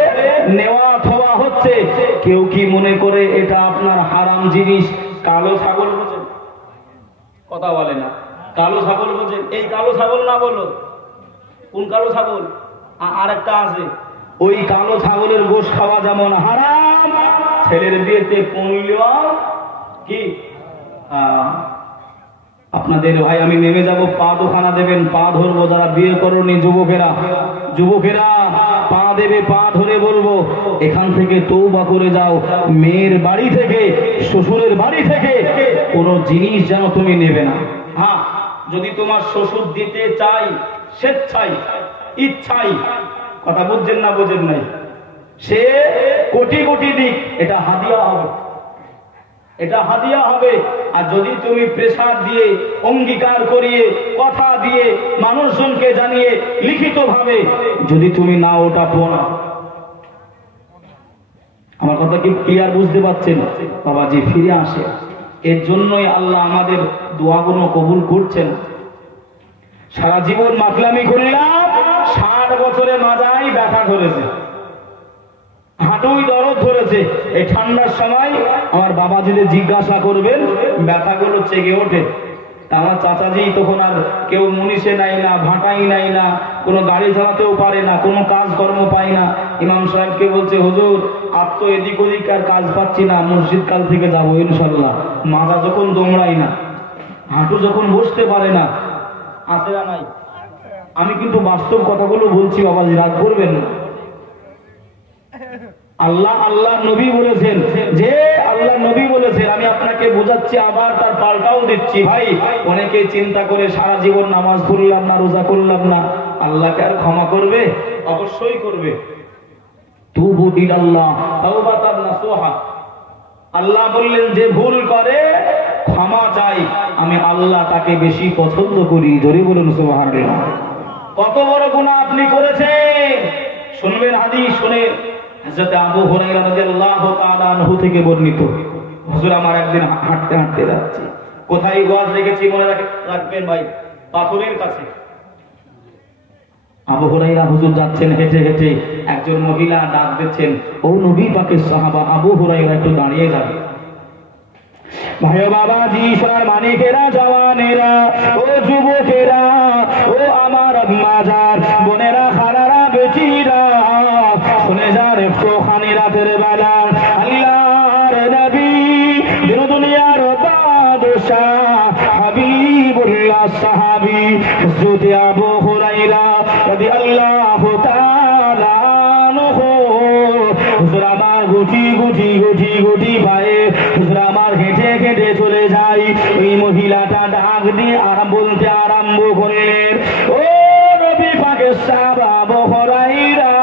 নেওয়া থওয়া হচ্ছে, কেউ কি মনে করে এটা আপনার হারাম জিনিস? কালো ছাগল বোঝেন? কথা বলে না। কালো ছাগল বোঝেন? এই কালো ছাগল না, বলো কোন কালো ছাগল? আর একটা আছে, ওই কালো ছাগলের গোশ খাওয়া যেমন হারাম, ছেলের বিয়েতে পণ নেওয়া কি? আপনাদের ভাই আমি নেমে যাব, পা দোখানা দেবেন, পা ধরবো। যারা বিয়ে করনি যুবকেরা, যুবকেরা পা দেবে, পা ধরে বলবো এখান থেকে তওবা করে যাও, মেয়ের বাড়ি থেকে, শ্বশুরের বাড়ি থেকে কোনো জিনিস যেন তুমি নেবে না। হ্যাঁ, যদি তোমার শ্বশুর দিতে চাই, স্বেচ্ছাই, ইচ্ছাই, কথা বুঝছেন না? বোঝেন নাই? সে কোটি কোটি দিক, এটা হাদিয়া হবে, এটা হাদিয়া হবে। আর যদি তুমি প্রেসার দিয়ে, অঙ্গীকার করিয়ে, কথা দিয়ে, মানুষজনকে জানিয়ে, লিখিত ভাবে যদি তুমি না ওটা পোনা, আমার কথা কি ক্লিয়ার বুঝতে পারছেন? বাবাজি ফিরে আসে, এর জন্যই আল্লাহ আমাদের দোয়াগুলো কবুল করছেন। সারা জীবন মাতলামি করলাম, 60 বছরে মাজায় ব্যথা ধরেছে, হাঁটুই দরদ ধরেছে। এই ঠান্ডার সময় আমার বাবা যদি জিজ্ঞাসা করবেন, ব্যথাগুলো চেগে ওঠে। আমার চাচাজি তখন আর কেউ মুনিশে নাই না, ভাটাই নাই না, কোনো গাড়ি চালাতেও পারে না, কোনো কাজকর্ম পায় না। ইমাম সাহেবকে বলছে, হুজুর আর তো এদিক ওদিক আর কাজ পাচ্ছি না, মসজিদ কাল থেকে যাবো ইনশাল্লাহ। মাজা যখন দোমড়াই না, হাঁটু যখন বসতে পারে না, আছে না নাই? আমি কিন্তু বাস্তব কথাগুলো বলছি, বাবাজি রাগ করবেন না। আল্লাহ আল্লাহ নবী বলেছেন, যে আল্লাহ নবী বলেছেন, আমি আপনাকে বোঝাচ্ছি, আবার তার পাল্টাও দিচ্ছি। ভাই, অনেকে চিন্তা করে সারা জীবন নামাজ পড়লাম না, রোজা করলাম না, আল্লাহকে আর ক্ষমা করবে? অবশ্যই করবে। তুবু ইলাল্লাহ তাওবাতান নাসুহা, আল্লাহ বললেন যে ভুল করে ক্ষমা চাই, আমি আল্লাহ তাকে বেশি পছন্দ করি। জোরে বলুন সুবহানাল্লাহ। কত বড় গুনাহ আপনি করেছেন, শুনবেন হাদিস, শুনে হযরত আবু হুরায়রা রাদিয়াল্লাহু তাআলা আনহু থেকে বর্ণিত, হুজুর আমার একদিন হাঁটতে হাঁটতে যাচ্ছি, কোথায় ওয়াজ রেখেছি মনে রাখবেন ভাই, পাথরের কাছে। আবু হুরায়রা হুজুর যাচ্ছেন হেঁটে হেঁটে, একজন মহিলা ডাক দিচ্ছেন, ও নবী পাকের সাহাবা আবু হুরায়রা একটু দাঁড়িয়ে যাবে। ভাই বাবাজি, সোনার মানিকেরা, জওয়ানেরা, ও যুবকেরা, ও আমার মাজার বোনেরা, খালারা, বেটিরা, শুনে যান একটুখানি রাতের বেলা আল্লাহর নবী, দিন দুনিয়ার বাদশাহ, হাবিবুল্লাহ সাহাবী হযরত আবু হুরায়রা রাদিয়াল্লাহু তাআলা আনহু, হুজুর আমার গুটি গুটি গুটি গুটি পায়ে, হুজুর আমার হেঁটে হেঁটে চলে যায় ওই মহিলাটা ডাক দিয়ে বলতে আরম্ভ করলেন, ও নবী পাকের সাহাবা আবু হুরায়রা,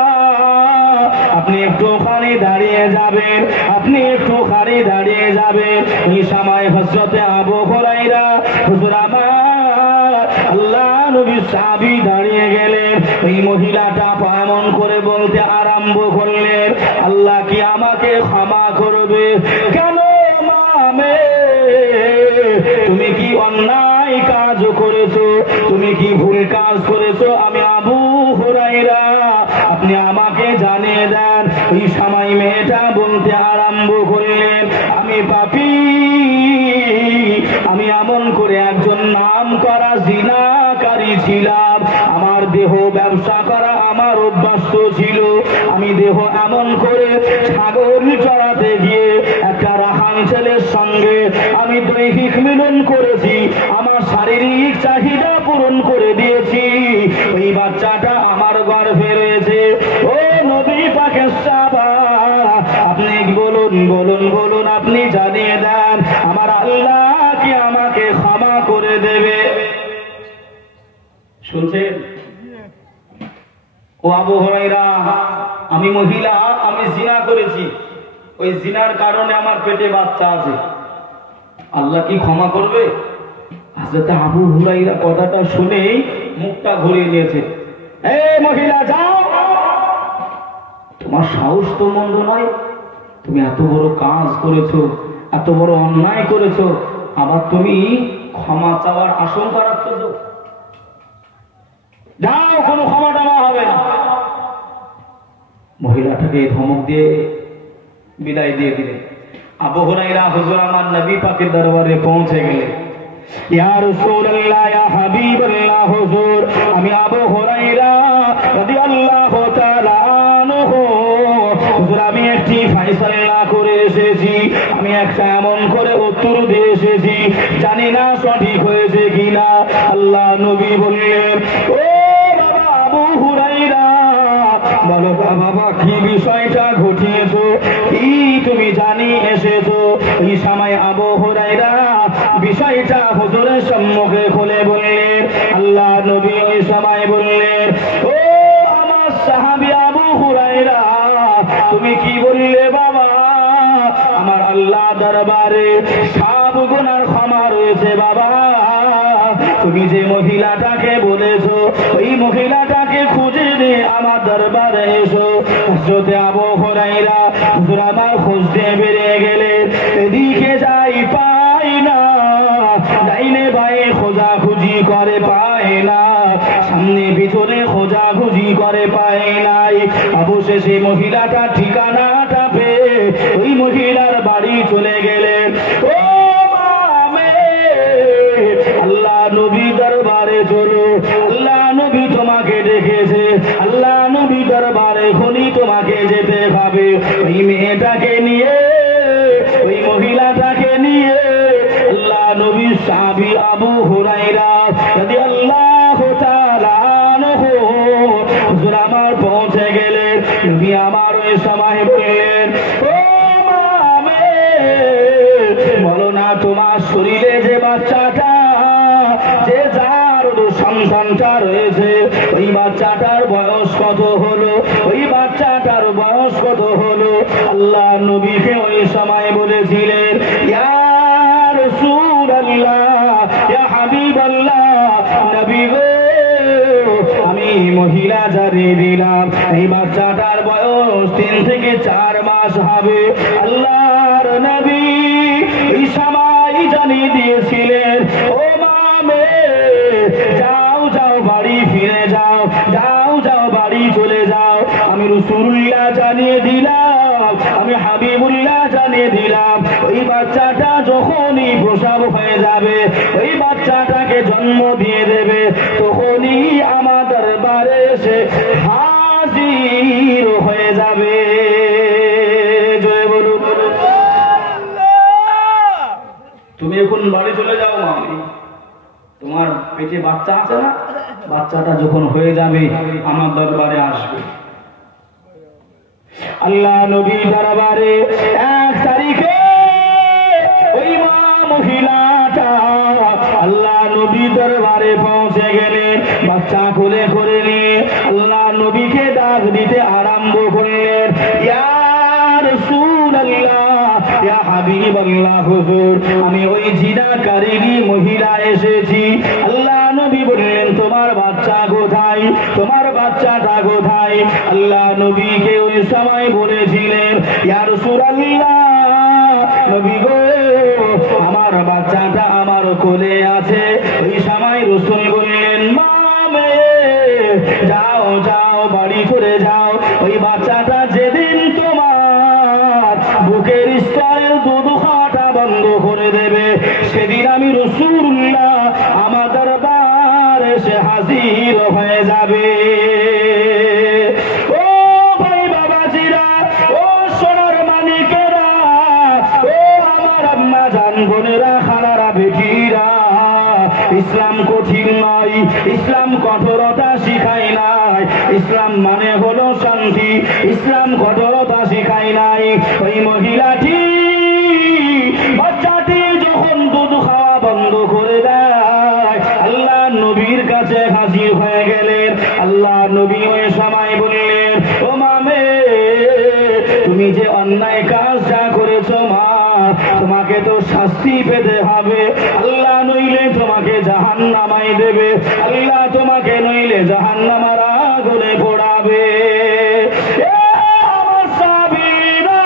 আপনি একটুখানি দাঁড়িয়ে যাবেন, আপনি একটুখানি দাঁড়িয়ে যাবেন। এই সময় হযরতে আবু হুরায়রা, হুজুর আমার আল্লাহ নবী সাহাবী দাঁড়িয়ে গেলেন। ওই মহিলাটা এমন করে বলতে আরম্ভ করলেন, আল্লাহ কি আমাকে ক্ষমা করবে? কেন মামে, তুমি কি অন্যায় কাজ করেছো? তুমি কি ভুল কাজ করেছো? আমি আবু হুরায়রা, আপনি আমাকে জানিয়ে দেন। এই সময় মেয়েটা বলতে আরম্ভ করলেন, আমি পাপী, আমি এমন করে একজন নাম করা জিনাকারী ছিলাম। আমার দেহ ব্যবসা করা আমার অভ্যস্ত ছিল। আমি দেহ এমন করে ছাগল চড়াতে গিয়ে একটা রাখাল ছেলের সঙ্গে আমি দৈহিক মিলন করেছি, আমার শারীরিক চাহিদা পূরণ করে দিয়েছি। ওই বাচ্চাটা আমার গর্ভে রয়েছে। ও নবী পাকের সাহাবা, আপনি বলুন বলুন বলুন, আপনি জানিয়ে দেন আমার আল্লাহ কি আমাকে ক্ষমা করে দেবে? শুনছেন? ও আবু হুরায়রা, আমি মহিলা, আমি জিনা করেছি, ওই জিনার কারণে আমার পেটে বাচ্চা আছে, আল্লাহ কি ক্ষমা করবে? হযরত আবু হুরায়রা কথাটা শুনেই মুখটা ঘুরিয়ে নিয়েছে। এই মহিলা, যাও, তোমার সাহস তো মন্দ নয়, তুমি এত বড় কাজ করেছো, এত বড় অন্যায় করেছো, আবার তুমি ক্ষমা চাওয়ার আশঙ্কা রাখতেছো? যাও, কোনো ক্ষমা টমা হবে না। মহিলাটাকে ধমক দিয়ে বিদায় দিয়ে দিলেন। আবু হুরায়রা হুজুর আমার নবী পাকের দরবারে পৌঁছে গেলেন। ইয়া রাসূলুল্লাহ, ইয়া হাবিবাল্লাহ, হুজুর আমি আবু হুরায়রা রাদিয়াল্লাহু তাআলা আনহু, হুজুর আমি একটি ফয়সালা করে এসেছি, আমি একটা এমন করে উত্তর দিয়ে এসেছি, জানি না সঠিক হয়েছে কিনা। আল্লাহ নবী বললেন, ও বাবা আবু হুরায়রা, বলো বাবা কি বিষয়টা ঘটিয়েছো, কি তুমি জানি এসেছো? এই সময় আবু হুরায়রা বিষয়টা হুজুরের সম্মুখে খুলে বললেন। আল্লাহ নবী ওই সময় বললেন, ও আমার সাহাবী আবু হুরায়রা, তুমি কি বললে বাবা? আমার আল্লাহ দরবারে সব গুনার ক্ষমা রয়েছে বাবা। তুমি যে মহিলাটাকে বলেছো, ওই মহিলাটাকে খুঁজে নিয়ে আমার দরবারে এসো। হযরতে আবু হুরায়রা হুজুর আমার খুঁজতে বেরিয়ে গেলেন। এদিকে যাই পাই না, ডাইনে বাঁয়ে খোঁজাখুঁজি করে পায় না, সামনে ভিতরে খোঁজাখুঁজি করে পায় নাই। অবশেষে মহিলাটা ঠিকানাটা পেয়ে ওই মহিলার বাড়ি চলে গেলেন। ও মামে, আল্লাহ নবী দরবারে চলো, আল্লাহ নবী তোমাকে ডেকেছে, আল্লাহ নবী দরবারে এখনই তোমাকে যেতে হবে। ওই মেয়েটাকে নিয়ে, ওই মহিলাটাকে নিয়ে আল্লাহ নবী সাহাবী আবু হুরায়রা রাদিয়াল্লাহু তাআলা আনহু হুজুর আমার পৌঁছে গেলেন। নবী আমার ওই সময় বললেন, ও মামে, বলো না তোমার শরীরে যে বাচ্চাটা, যে যার সন্তানটা রয়েছে, ওই বাচ্চাটার বয়স কত হলো? ওই বাচ্চাটার বয়স কত হলো? আল্লাহ নবীকে ওই সময় বলেছিলেন, ইয়া রাসূলুল্লাহ, ইয়া হাবিবাল্লাহ, নবী গো, আমি মহিলা জানিয়ে দিলাম এই বাচ্চাটার বয়স 3 থেকে 4 মাস হবে। আল্লাহর নবী এই সময় জানিয়ে দিয়েছিলেন, ও মামে, যাও যাও বাড়ি ফিরে যাও, যাও যাও বাড়ি চলে যাও। আমি রাসূলুল্লাহ জানিয়ে দিলাম, আমি হাবিবুল্লাহ জানিয়ে দিলাম, ওই বাচ্চাটা যখনই প্রসব হয়ে যাবে, ওই বাচ্চাটাকে জন্ম দিয়ে দেবে, তখনই আমার দরবারে এসে হাজির হয়ে যাবে। জয় বলুন। তুমি এখন বাড়ি চলে যাও মামি, তোমার পেটে বাচ্চা আছে না, বাচ্চাটা যখন হয়ে যাবে আমার দরবারে আসবে। আল্লাহ নবী দরবারে 1 তারিখে ওই মা মহিলাটা হাবিবাল্লাহ হুজুর, আমি ওই জিনাকারিনী মহিলা এসেছি। আল্লাহ নবী বললেন, তোমার বাচ্চা কোথায়, তোমার বাচ্চাটা কোথায়? আল্লাহ নবীকে ওই সময় বলেছিলেন, ইয়া রাসূলুল্লাহ, নবী গো, আমার বাচ্চাটা আমার কোলে আছে। ওই সময় রাসূল বললেন, মা মেয়ে, যাও যাও, বাড়ি চলে যাও। ওই বাচ্চাটা যেদিন তোমার বুকের স্তরের দুধ খাওয়াটা বন্ধ করে দেবে, সেদিন আমি রাসূলুল্লাহ আমার দরবারে এসে হাজির হয়ে যাবে। ও ভাই বাবাজিরা, ও সোনার মানিকেরা, ও আমার আম্মা জান বোনেরা, খালারা, বেটিরা, ইসলাম কঠিন নয়, ইসলাম কঠোরতা শিখায় নাই। ইসলাম মানে হলো শান্তি, ইসলাম কঠোরতা শিখায় নাই। ওই মহিলাটি বাচ্চাটি যখন দুধ খাওয়া বন্ধ করে দেয়, আল্লাহ নবীর কাছে হাজির হয়ে গেলেন। আল্লাহ নবী ওই সময় বললেন, ও মামে, তুমি যে অন্যায় কাজটা করেছো মা, তোমাকে তো শাস্তি পেতে হবে। আল্লাহ নইলে তোমাকে জাহান্নামায় দেবে, আল্লাহ তোমাকে নইলে জাহান্নামার আগুনে পোড়াবে। আমার সাহাবীরা,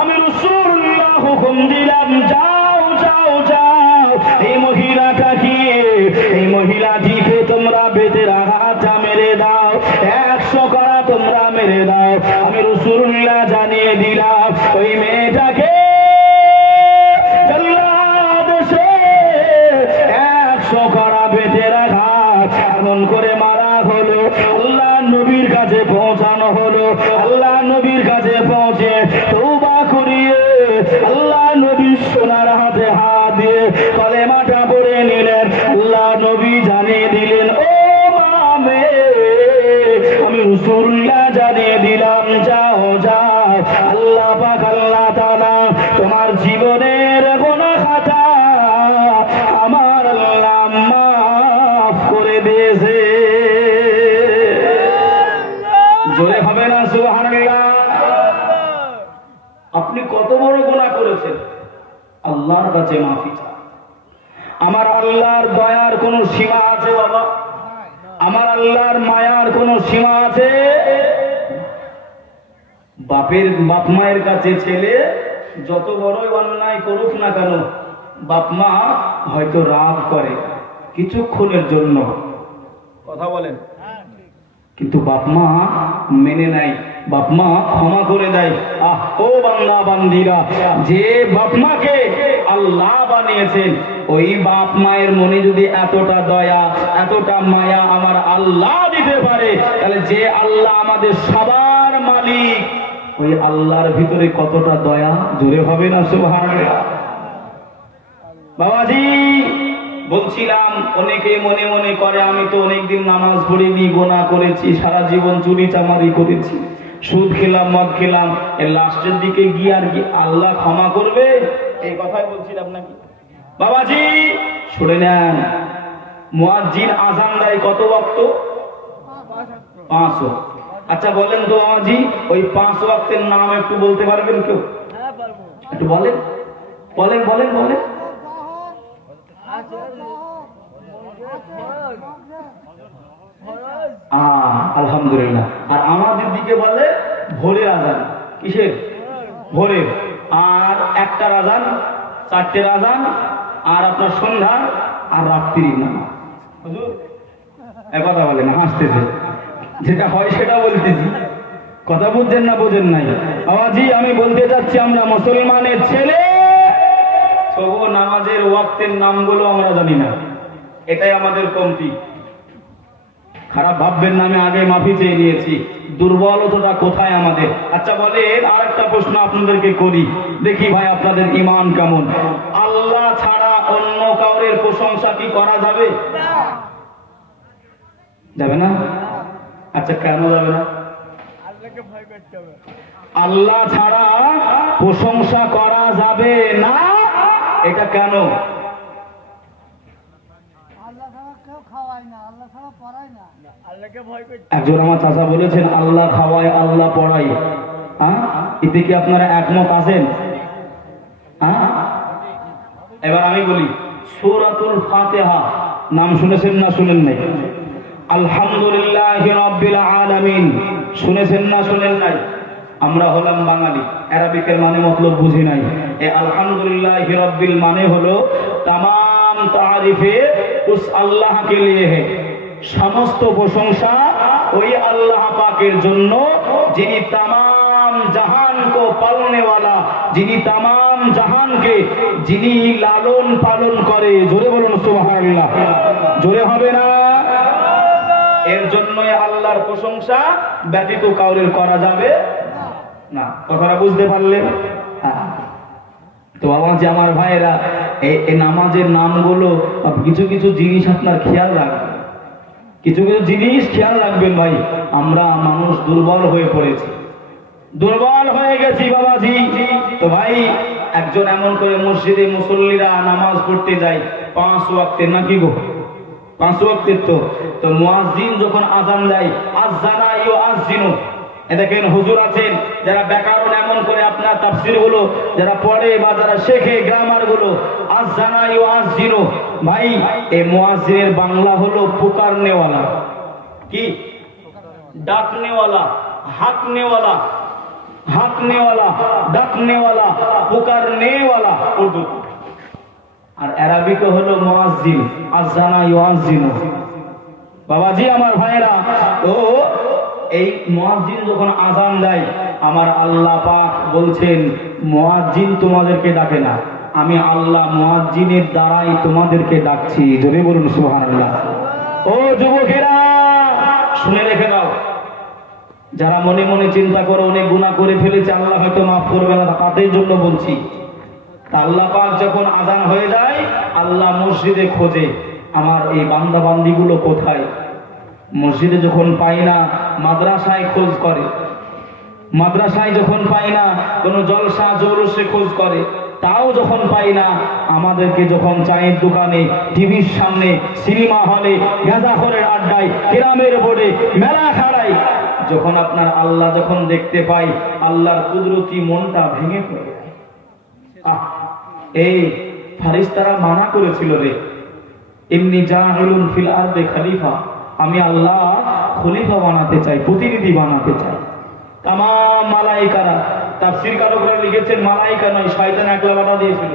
আমি রাসূলুল্লাহ হুকুম দিলাম, যাও যাও যাও, এই মহিলাটিকে তোমরা বেতের আঘাতটা মেরে দাও, 100 করা তোমরা মেরে দাও। আমি রাসূলুল্লাহ জানিয়ে দিলাম, ওই মেয়েটাকে 100 করা বেতের আঘাত এমন করে মারা হলো। আল্লাহ নবীর কাছে পৌঁছানো হলো। আল্লাহ নবীর কাছে পৌঁছে তওবা করিয়ে আল্লাহ নবী সোনার হাতে হাত দিয়ে কলেমাটা পড়ে নিলেন। আল্লাহ নবী জানিয়ে দিলেন, ও মামে, আমি রাসূলুল্লাহ জানিয়ে দিলাম, যাও যাও, আল্লাহ পাক আল্লাহ তাআলা তোমার জীবনের গুনাহ খাতা আমার আল্লাহ মাফ করে দিয়েছে। জোরে হবে না সুবহানাল্লাহ? আপনি কত বড় গুনাহ করেছেন, আল্লাহর কাছে মাফি চান। আমার আল্লাহর দয়ার কোনো সীমা আছে বাবা? আমার আল্লাহর মায়ার কোনো সীমা আছে? বাপ মায়ের কাছে ছেলে যত বড়ই অন্যায় করুক না কেন, বাপ মা হয়তো রাগ করে কিছুক্ষণের জন্য, কথা বলেন, কিন্তু বাপ মা মেনে নেয়, বাপ মা ক্ষমা করে দেয়। আহ, ও বান্দা বান্দিরা, যে বাপ মাকে আল্লাহ বানিয়েছেন, ওই বাপ মায়ের মনে যদি এতটা দয়া, এতটা মায়া আমার আল্লাহ দিতে পারে, তাহলে যে আল্লাহ আমাদের সবার মালিক, ওই আল্লাহর ভিতরে কতটা দয়া, জোরে হবে না সুবহানাল্লাহ? বাবাজি বলছিলাম, অনেকে মনে মনে করে আমি তো অনেকদিন নামাজ পড়িনি, গুনাহ করেছি, সারা জীবন চুরি চামারি করেছি, সুদ খেলাম, মদ খেলাম, এর লাস্টের দিকে গিয়ে আর কি আল্লাহ ক্ষমা করবে? এই কথাই বলছিলাম নাকি? বাবাজি শুনে নেন, মুয়াজ্জিন আযান দেয় কত ওয়াক্ত? 5 ওয়াক্ত। আচ্ছা বলেন তো বাবাজি, ওই 5 ওয়াক্তের নাম একটু বলতে পারবেন কেউ? হ্যাঁ পারবো। একটু বলেন বলেন বলেন বলেন। আলহামদুলিল্লাহ। আর আমাদের দিকে বলে ভোরের আজান। কিসের? ভোরের। আর একটার আজান, 4টের আজান, আর আপনার সন্ধ্যার, আর রাত্রির নামাজ। হুজুর কথা বলে না, হাসতেছে, যেটা হয় সেটা বলতেছি, কথা বুঝছেন না বোঝেন নাই? আওয়াজি আমি বলতে চাচ্ছি, আমরা মুসলমানের ছেলে, তবু নামাজের ওয়াক্তের নামগুলো আমরা জানি না, এটাই আমাদের কমতি। খারাপ ভাববেন না, আমি আগে মাফি চেয়ে নিয়েছি, দুর্বলতাটা কোথায় আমাদের। আচ্ছা বলেন, আর একটা প্রশ্ন আপনাদেরকে করি, দেখি ভাই আপনাদের ঈমান কেমন। আল্লাহ ছাড়া অন্য কাউরের প্রশংসা কি করা যাবে? যাবে না? আচ্ছা কেন যাবে না? আল্লাহকে ভয় করতে হবে। আল্লাহ ছাড়া প্রশংসা করা যাবে না, এটা কেন? আল্লাহকে ভয় করতে। একজন আমার চাচা বলেছেন, আল্লাহ খাওয়ায়, আল্লাহ পড়ায়। হ্যাঁ, এতে কি আপনারা একমত আছেন? হ্যাঁ, এবার আমি বলি সূরাতুল ফাতিহা নাম শুনেছেন না শুনেন নাই? আলহামদুলিল্লাহি রাব্বিল আলামিন শুনেছেন না শুনেন নাই? আমরা হলাম বাঙালি, আরবিকের মানে মতলব বুঝি নাই। এই আলহামদুলিল্লাহি রাব্বিল মানে হলো तमाम तारीफे उस अल्लाह के लिए है, समस्त प्रशंसा वही अल्लाह पाकेर जन्नो जिनी तमाम जहान को पालने वाला, जिनी तमाम जहान के जिनी लालन पालन करे। जोरे बोलुन सुबहानाल्लाह, जोरे হবে না? এর জন্যই আল্লাহর প্রশংসা ব্যতীত কাউরের করা যাবে না। কথাটা বুঝতে পারলেন? তো আওয়াজ আমার ভাইরা, এই নামাজের নামগুলো কিছু কিছু জিনিস আপনার খেয়াল রাখবেন, কিছু কিছু জিনিস খেয়াল রাখবেন ভাই। আমরা মানুষ দুর্বল হয়ে পড়েছি, দুর্বল হয়ে গেছি বাবাজি। তো ভাই একজন এমন করে মসজিদে মুসল্লিরা নামাজ পড়তে যায় 5 ওয়াক্তের, নাকি গো 5 ওয়াক্তের। তো মুয়াজ্জিন যখন আযান দেয় আযানা ইউআযিনু, দেখেন হুজুর আছেন যারা ব্যাকরণ এমন করে আপনার তাফসীর গুলো যারা পড়ে বা যারা শেখে গ্রামার গুলো, আযানা ইউআযিনু। ভাই এই মুয়াজ্জিনের বাংলা হলো পুকারনেওয়ালা, কি ডাকনেওয়ালা, হাঁকনেওয়ালা, হাঁকনেওয়ালা, ডাকনেওয়ালা, পুকারনেওয়ালা উর্দু। আর আরবিতে হলো মুয়াজ্জিন, আযানা ইউআযিনু। বাবাজি আমার ভাইরা, তো এই মুয়াজ্জিন যখন আযান দেয় আমার আল্লাহ পাক বলছেন মুয়াজ্জিন তোমাদেরকে ডাকে না, আমি আল্লাহ মুয়াজ্জিনের দ্বারাই তোমাদেরকে ডাকছি। জোরে বলুন সুবহানাল্লাহ। ও যুবকেরা শুনে রেখে দাও, যারা মনে মনে চিন্তা করো অনেক গুনাহ করে ফেলেছে আল্লাহ হয়তো মাফ করবে না, তাদের জন্য বলছি। আল্লাহ পাক যখন আযান হয়ে যায় আল্লাহ মসজিদে খোঁজে আমার এই বান্দা বান্দিগুলো কোথায়। মসজিদে যখন পাই না মাদ্রাসায় খোঁজ করে, মাদ্রাসায় যখন পাই না কোনো জলসা জৌলসে খোঁজ করে, তাও যখন পাই না আমাদেরকে যখন চায়ের দোকানে, টিভির সামনে, সিনেমা হলে, গাঁজাখোরের আড্ডায়, গ্রামের বোর্ডে, মেলা খাড়ায় যখন আপনার আল্লাহ যখন দেখতে পাই আল্লাহর কুদরতি মনটা ভেঙে পড়ে। এই ফারিস্তারা মানা করেছিল রে, ইন্নী জাইলুন ফিল আরদি খলিফা, আমি আল্লাহ খলিফা বানাতে চাই, প্রতিনিধি বানাতে চাই। তাম মালাইকারা, তাফসীরকারকরা লিখেছেন মালাইকা নয় শয়তান একলা বাধা দিয়েছিল।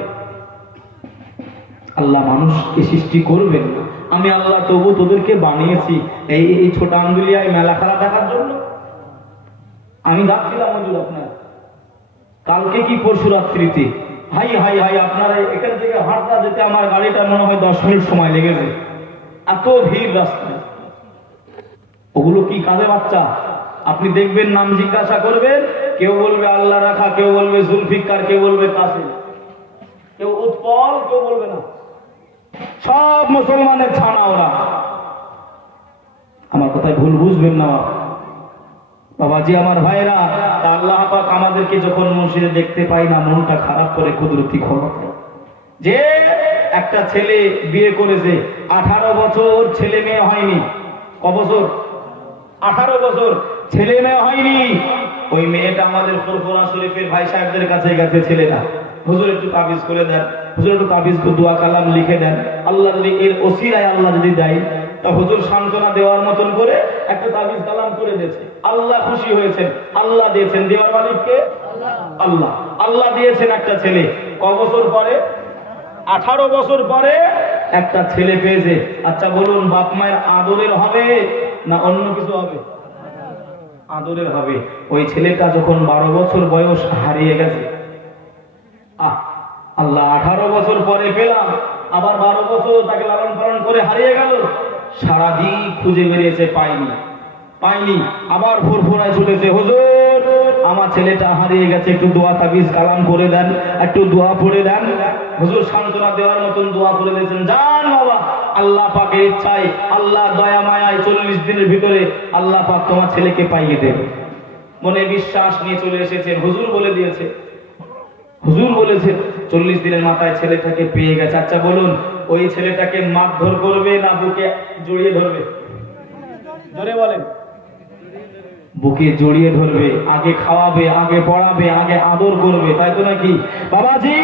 আল্লাহ মানুষকে সৃষ্টি করবেন, আমি আল্লাহ তবু তোদেরকে বানিয়েছি এই ছোট আঙ্গুলিয়ায় মেলা খেলা দেখার জন্য। আমি যাচ্ছিলাম হুজুর আপনার কালকে কি পরশু রাত্রিতে, হাই হাই হাই আপনারা এখান থেকে হাঁটতে যেতে আমার গাড়িটা মনে হয় 10 মিনিট সময় লেগেছে, এত ভিড় রাস্তায়। ওগুলো কি কাজে বাচ্চা? আপনি দেখবেন নাম জিজ্ঞাসা করবেন, কেউ বলবে আল্লাহ রাখা, কেউ বলবে জুলফিকার, কেউ বলবে কাসিম, কেউ উৎপল, কেউ বলবে না। সব মুসলমানের ছানা ওরা। আমার কথায় ভুল বুঝবেন না বাবাজি আমার ভাইরা। তা আল্লাহ পাক আমাদেরকে যখন মসজিদে দেখতে পাই না মনটা খারাপ করে কুদরতি ক্ষমতা। যে একটা ছেলে বিয়ে করেছে 18 বছর ছেলে মেয়ে হয়নি, কবছর 18 বছর ছেলে মেয়ে হয়নি, ওই মেয়েটা আমাদের ফুরফুরা শরীফের ভাই সাহেবদের কাছে গেছে, ছেলেটা হুজুর একটু তাবিজ করে দেন, হুজুর একটু তাবিজ দোয়া কালাম লিখে দেন, আল্লাহ যদি এর ওসিলায় আল্লাহ যদি দেয় তা হুজুর সান্ত্বনা দেওয়ার মতন করে একটা তাবিজ কালাম করে দিয়েছে। আল্লাহ খুশি হয়েছেন, আল্লাহ দিয়েছেন, দেওয়ার মালিককে আল্লাহ। আল্লাহ দিয়েছেন একটা ছেলে, কবছর পরে 18 বছর পরে একটা ছেলে পেয়েছে। আচ্ছা বলুন বাপ মায়ের আদরের হবে না অন্য কিছু হবে? আদরের হবে। ওই ছেলেটা যখন 12 বছর বয়স হারিয়ে গেছে, আল্লাহ 18 বছর পরে পেলাম, আবার 12 বছর তাকে লালন পালন করে হারিয়ে গেল। সারাদিন খুঁজে বেরিয়েছে, পাইনি পাইনি, আবার ফুরফুরায় ছুটেছে, হুজুর আমার ছেলেটা হারিয়ে গেছে, একটু দোয়া তাবিজ কালাম করে দেন, একটু দোয়া পড়ে দেন। হুজুর সান্ত্বনা দেওয়ার মতন দোয়া পড়ে দিয়েছেন, যান বাবা, আল্লাহ পাকের ইচ্ছায়, আল্লাহ দয়া মায়ায় 40 দিনের ভিতরে আল্লাহ পাক তোমার ছেলেকে পাইয়ে দেবে। মনে বিশ্বাস নিয়ে চলে এসেছেন, হুজুর বলে দিয়েছে, হুজুর বলেছে 40 দিনের মাথায় ছেলেটাকে পেয়ে গেছে। আচ্ছা বলুন ওই ছেলেটাকে মারধর করবে না বুকে জড়িয়ে ধরবে? জোরে বলেন। বুকে জড়িয়ে ধরবে, আগে খাওয়াবে, আগে পড়াবে, আগে আদর করবে, তাই তো নাকি বাবাজি?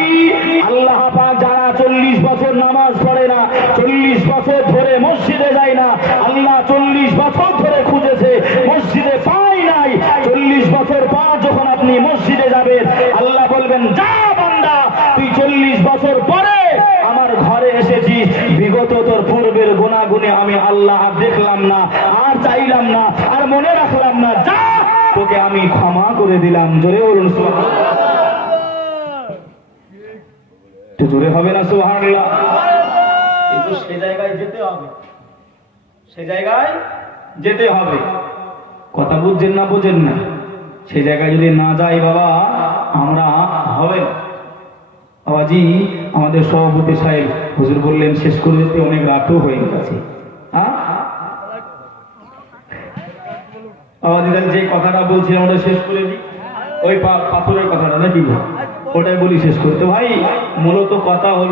আল্লাহ পাক যারা 40 বছর নামাজ পড়ে না, 40 বছর ধরে মসজিদে যায় না, আল্লাহ 40 বছর ধরে খুঁজেছে, মসজিদে পাই নাই, 40 বছর পর যখন আপনি মসজিদে যাবেন, আল্লাহ বলবেন, যা বান্দা, তুই 40 বছর পরে আমার ঘরে এসেছিস, বিগত তোর পূর্বের গুনাহগুনে আমি আল্লাহ আর দেখলাম না, আর চাইলাম না, আর মনে রাখলাম না, যা, তোকে আমি ক্ষমা করে দিলাম। জোরে বলুন সুবহানাল্লাহ। তো জোরে হবে না সুবহানাল্লাহ? কিন্তু সে জায়গায় যেতে হবে, সে জায়গায় যেতে হবে। কথা বুঝছেন না বোঝেন না? সে জায়গায় যদি না যাই বাবা, আমরা হবে না। বাবাজি, আমাদের সভাপতি সাহেব হুজুর বললেন শেষ করে দিতে, অনেক রাতও হয়ে গেছে। হ্যাঁ বাবাজি, যে কথাটা বলছিলাম ওটা শেষ করে দিই, ওই পাথরের কথাটা নাকি, ওটাই বলি শেষ করতে। ভাই মূলত কথা হল